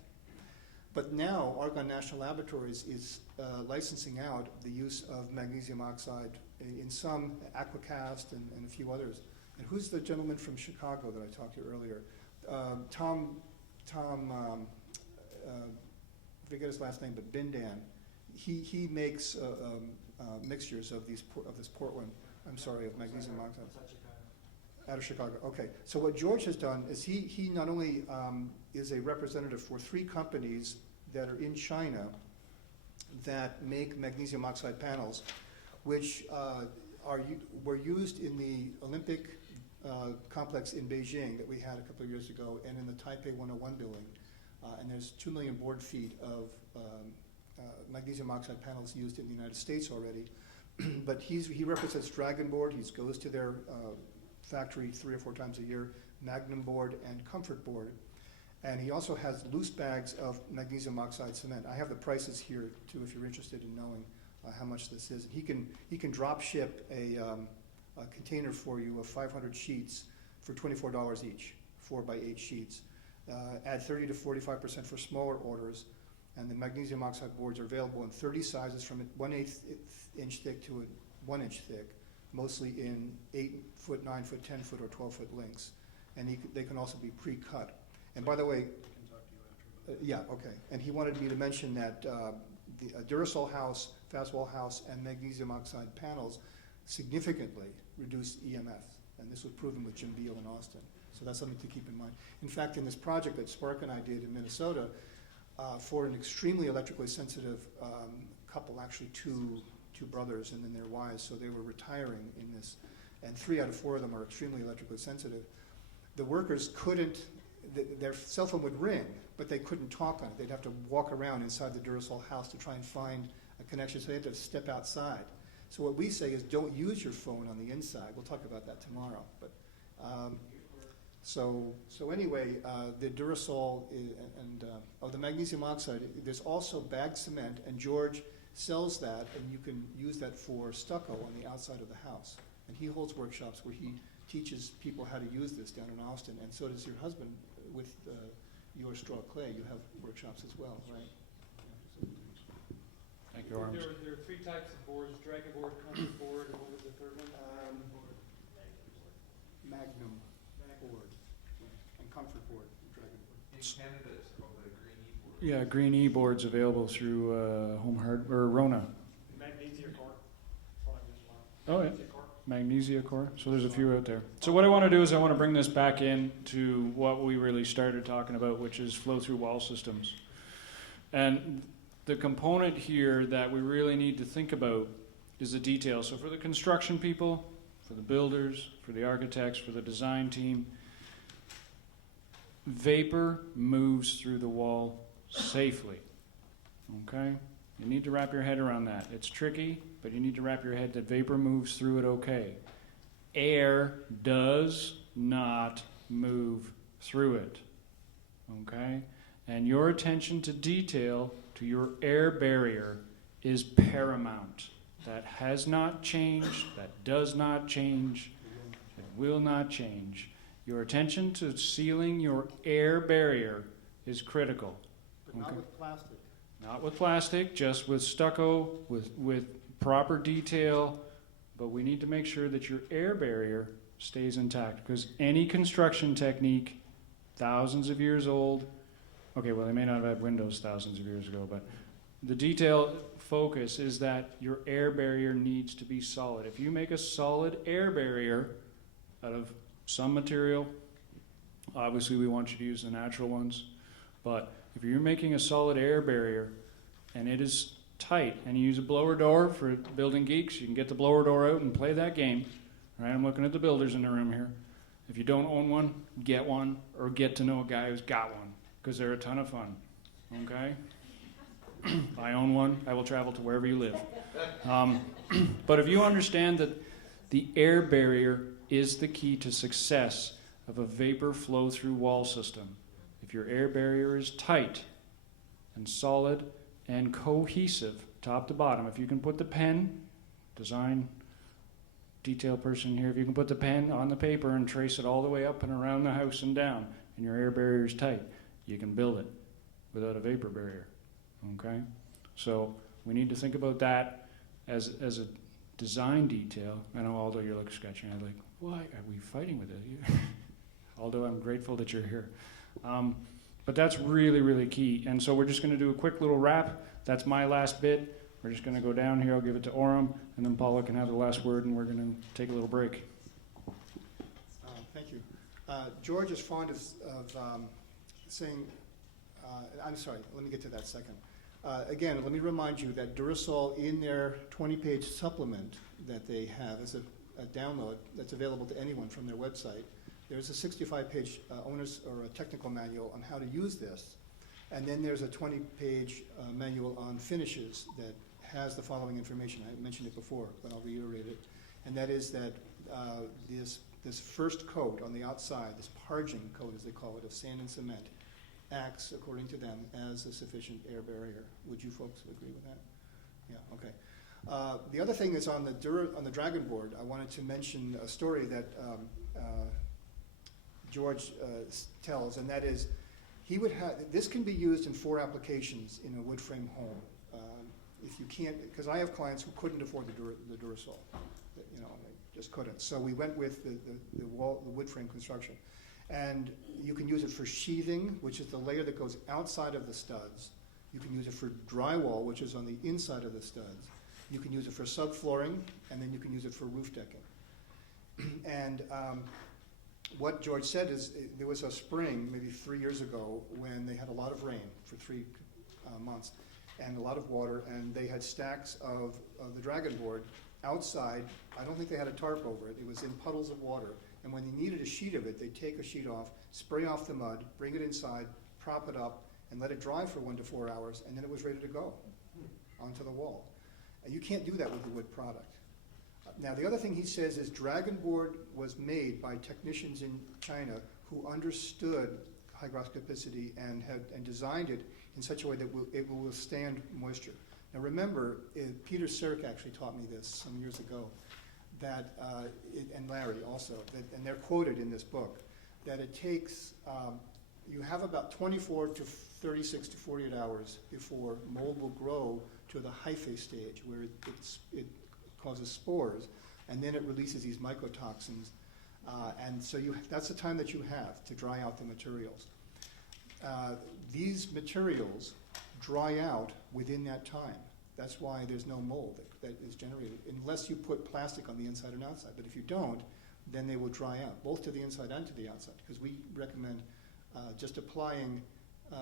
But now Argonne National Laboratories is licensing out the use of magnesium oxide in some, Aquacast and a few others. And who's the gentleman from Chicago that I talked to earlier? Tom, I forget his last name, but Bindan. He makes mixtures of this Portland, of magnesium oxide. Out of Chicago, okay. So what George has done is he not only is a representative for 3 companies that are in China that make magnesium oxide panels, which were used in the Olympic complex in Beijing that we had a couple of years ago, and in the Taipei 101 building. And there's 2 million board feet of magnesium oxide panels used in the United States already. But he represents Dragon Board. He goes to their factory 3 or 4 times a year, Magnum Board and Comfort Board. And he also has loose bags of magnesium oxide cement. I have the prices here too, if you're interested in knowing how much this is. He can drop ship a container for you of 500 sheets for $24 each, 4x8 sheets. Add 30 to 45% for smaller orders, and the magnesium oxide boards are available in 30 sizes from 1/8 inch thick to 1 inch thick, mostly in 8 foot, 9 foot, 10 foot, or 12 foot lengths. And they can also be pre-cut. And by the way, I can talk to you after. yeah, okay. And he wanted me to mention that the Duracell house, fast wall house, and magnesium oxide panels significantly reduce EMF. And this was proven with Jim Beal in Austin. So that's something to keep in mind. In fact, in this project that Spark and I did in Minnesota, for an extremely electrically sensitive couple, actually two brothers and then their wives, so they were retiring in this, and 3 out of 4 of them are extremely electrically sensitive. The workers couldn't, their cell phone would ring, but they couldn't talk on it. They'd have to walk around inside the Duracell house to try and find a connection, so they had to step outside. So what we say is don't use your phone on the inside. We'll talk about that tomorrow. But so anyway, the Duracell the magnesium oxide, there's also bagged cement, and George sells that, and you can use that for stucco on the outside of the house. And he holds workshops where he teaches people how to use this down in Austin, and so does your husband with your straw clay. You have workshops as well, right? Thank you, Arms. There are 3 types of boards: Dragon Board, Comfort Board, and what was the third one? Magnum board and Comfort Board, Dragon Board. In Canada, it's called the Green E board. Yeah, Green E boards available through Home Hard or Rona. Magnesia Core. That's what I just learned. Oh yeah, Magnesia Core. Magnesia Core. So there's a few out there. So what I want to do is I want to bring this back in to what we really started talking about, which is flow-through wall systems. And the component here that we really need to think about is the detail. So for the construction people, for the builders, for the architects, for the design team, vapor moves through the wall safely. Okay? You need to wrap your head around that. It's tricky, but you need to wrap your head that vapor moves through it okay. Air does not move through it. Okay? And your attention to detail, to your air barrier, is paramount. That has not changed, that does not change, it will not change. Your attention to sealing your air barrier is critical. But not with plastic. Not with plastic, just with stucco, with proper detail, but we need to make sure that your air barrier stays intact, because any construction technique, thousands of years old, okay, well, they may not have had windows thousands of years ago, but the detail focus is that your air barrier needs to be solid. If you make a solid air barrier out of some material, obviously we want you to use the natural ones, but if you're making a solid air barrier and it is tight, and you use a blower door for building geeks, you can get the blower door out and play that game. All right, I'm looking at the builders in the room here. If you don't own one, get one, or get to know a guy who's got one, because they're a ton of fun. Okay? I own one. I will travel to wherever you live. But if you understand that the air barrier is the key to success of a vapor flow-through wall system, if your air barrier is tight and solid and cohesive, top to bottom, if you can put the pen, design detail person here, if you can put the pen on the paper and trace it all the way up and around the house and down, and your air barrier is tight, you can build it. without a vapor barrier, okay? So we need to think about that as a design detail. I know, Aldo, you're like sketching. I'm like, why are we fighting with it? Aldo, I'm grateful that you're here. But that's really, really key. And so we're just going to do a quick little wrap. That's my last bit. We're just going to go down here. I'll give it to Orem, and then Paula can have the last word, and we're going to take a little break. Thank you. George is fond of saying, I'm sorry, let me get to that second. Again, let me remind you that Duracell, in their 20-page supplement that they have as a download that's available to anyone from their website, there's a 65-page owner's or a technical manual on how to use this. And then there's a 20-page manual on finishes that has the following information. I mentioned it before, but I'll reiterate it. And that is that this first coat on the outside, this parging coat as they call it, of sand and cement, acts, according to them, as a sufficient air barrier. Would you folks agree with that? Yeah, okay. The other thing is on the Dragon board, I wanted to mention a story that George tells, and that is he would have, this can be used in 4 applications in a wood frame home. If you can't, because I have clients who couldn't afford the Duracell, you know, they just couldn't. So we went with the wood frame construction. And you can use it for sheathing, which is the layer that goes outside of the studs. You can use it for drywall, which is on the inside of the studs. You can use it for subflooring, and then you can use it for roof decking. And what George said is there was a spring, maybe 3 years ago, when they had a lot of rain for 3 months and a lot of water, and they had stacks of the Dragon board outside. I don't think they had a tarp over it. It was in puddles of water. And when they needed a sheet of it, they'd take a sheet off, spray off the mud, bring it inside, prop it up, and let it dry for 1 to 4 hours, and then it was ready to go onto the wall. And you can't do that with the wood product. Now, the other thing he says is Dragon board was made by technicians in China who understood hygroscopicity and designed it in such a way that it will withstand moisture. Now, remember, Peter Sirk actually taught me this some years ago. And Larry also, and they're quoted in this book, that it takes, you have about 24 to 36 to 48 hours before mold will grow to the hyphae stage, where it causes spores, and then it releases these mycotoxins. And so that's the time that you have to dry out the materials. These materials dry out within that time. That's why there's no mold that is generated, unless you put plastic on the inside and outside. But if you don't, then they will dry out, both to the inside and to the outside, because we recommend just applying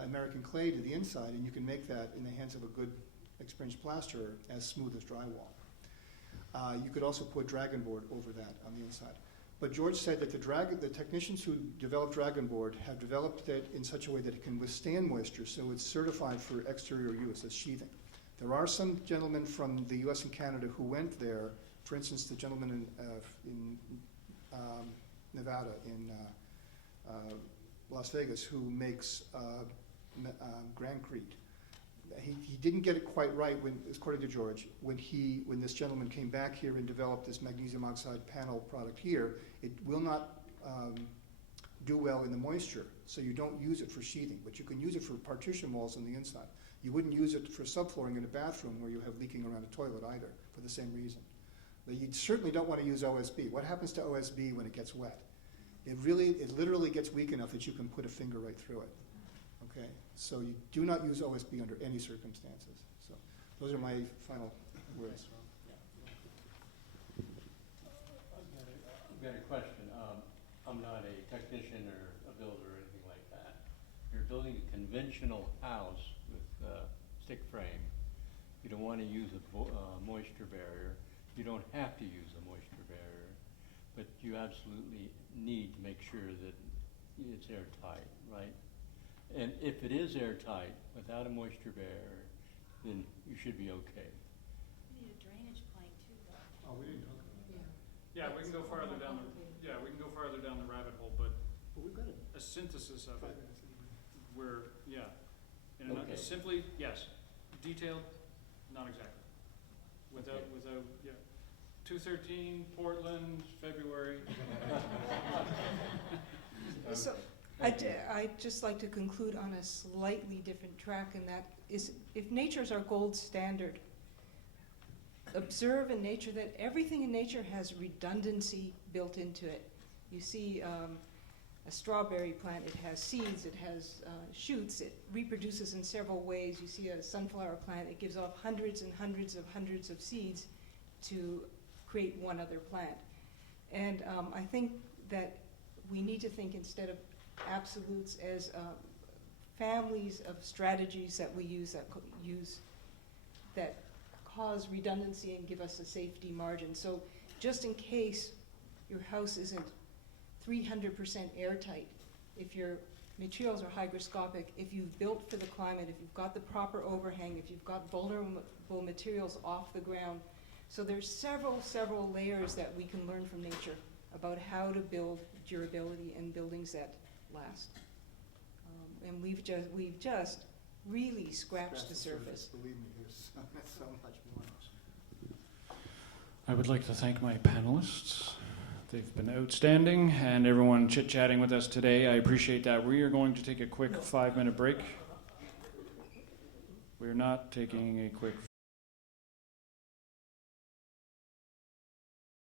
American clay to the inside, and you can make that in the hands of a good, experienced plasterer as smooth as drywall. You could also put Dragon board over that on the inside. But George said that the technicians who developed Dragon board have developed it in such a way that it can withstand moisture, so it's certified for exterior use as sheathing. There are some gentlemen from the U.S. and Canada who went there. For instance, the gentleman in Nevada, in Las Vegas, who makes Chipcrete. He didn't get it quite right, according to George, when this gentleman came back here and developed this magnesium oxide panel product here. It will not do well in the moisture, so you don't use it for sheathing, but you can use it for partition walls on the inside. You wouldn't use it for subflooring in a bathroom where you have leaking around a toilet either, for the same reason. But you certainly don't want to use OSB. What happens to OSB when it gets wet? It literally gets weak enough that you can put a finger right through it. Okay, so you do not use OSB under any circumstances. So those are my final words. I've got a question. I'm not a technician or a builder or anything like that. You're building a conventional house with stick frame. You don't want to use a moisture barrier. You don't have to use a moisture barrier, but you absolutely need to make sure that it's airtight, right? And if it is airtight without a moisture barrier, then you should be okay. You need a drainage plane too, though. Oh, we didn't talk about that. Yeah, we can go farther down the rabbit hole, but But we've got a synthesis of 5 it, minutes anyway. where, yeah, Okay. simply, yes, detailed, not exactly. Without, yeah. 213, Portland, February. So, I'd just like to conclude on a slightly different track, and that is, if nature's our gold standard, observe in nature that everything in nature has redundancy built into it. You see a strawberry plant, it has seeds, it has shoots, it reproduces in several ways. You see a sunflower plant, it gives off hundreds and hundreds of seeds to create one other plant. And I think that we need to think instead of absolutes as families of strategies that we use that cause redundancy and give us a safety margin. So just in case your house isn't 300% airtight, if your materials are hygroscopic, if you've built for the climate, if you've got the proper overhang, if you've got vulnerable materials off the ground. So there's several layers that we can learn from nature about how to build durability and buildings that last. And we've just really scratched the surface. Believe me, there's so much more. I would like to thank my panelists. They've been outstanding, and everyone chit-chatting with us today. I appreciate that. We are going to take a quick 5-minute break. We're not taking a quick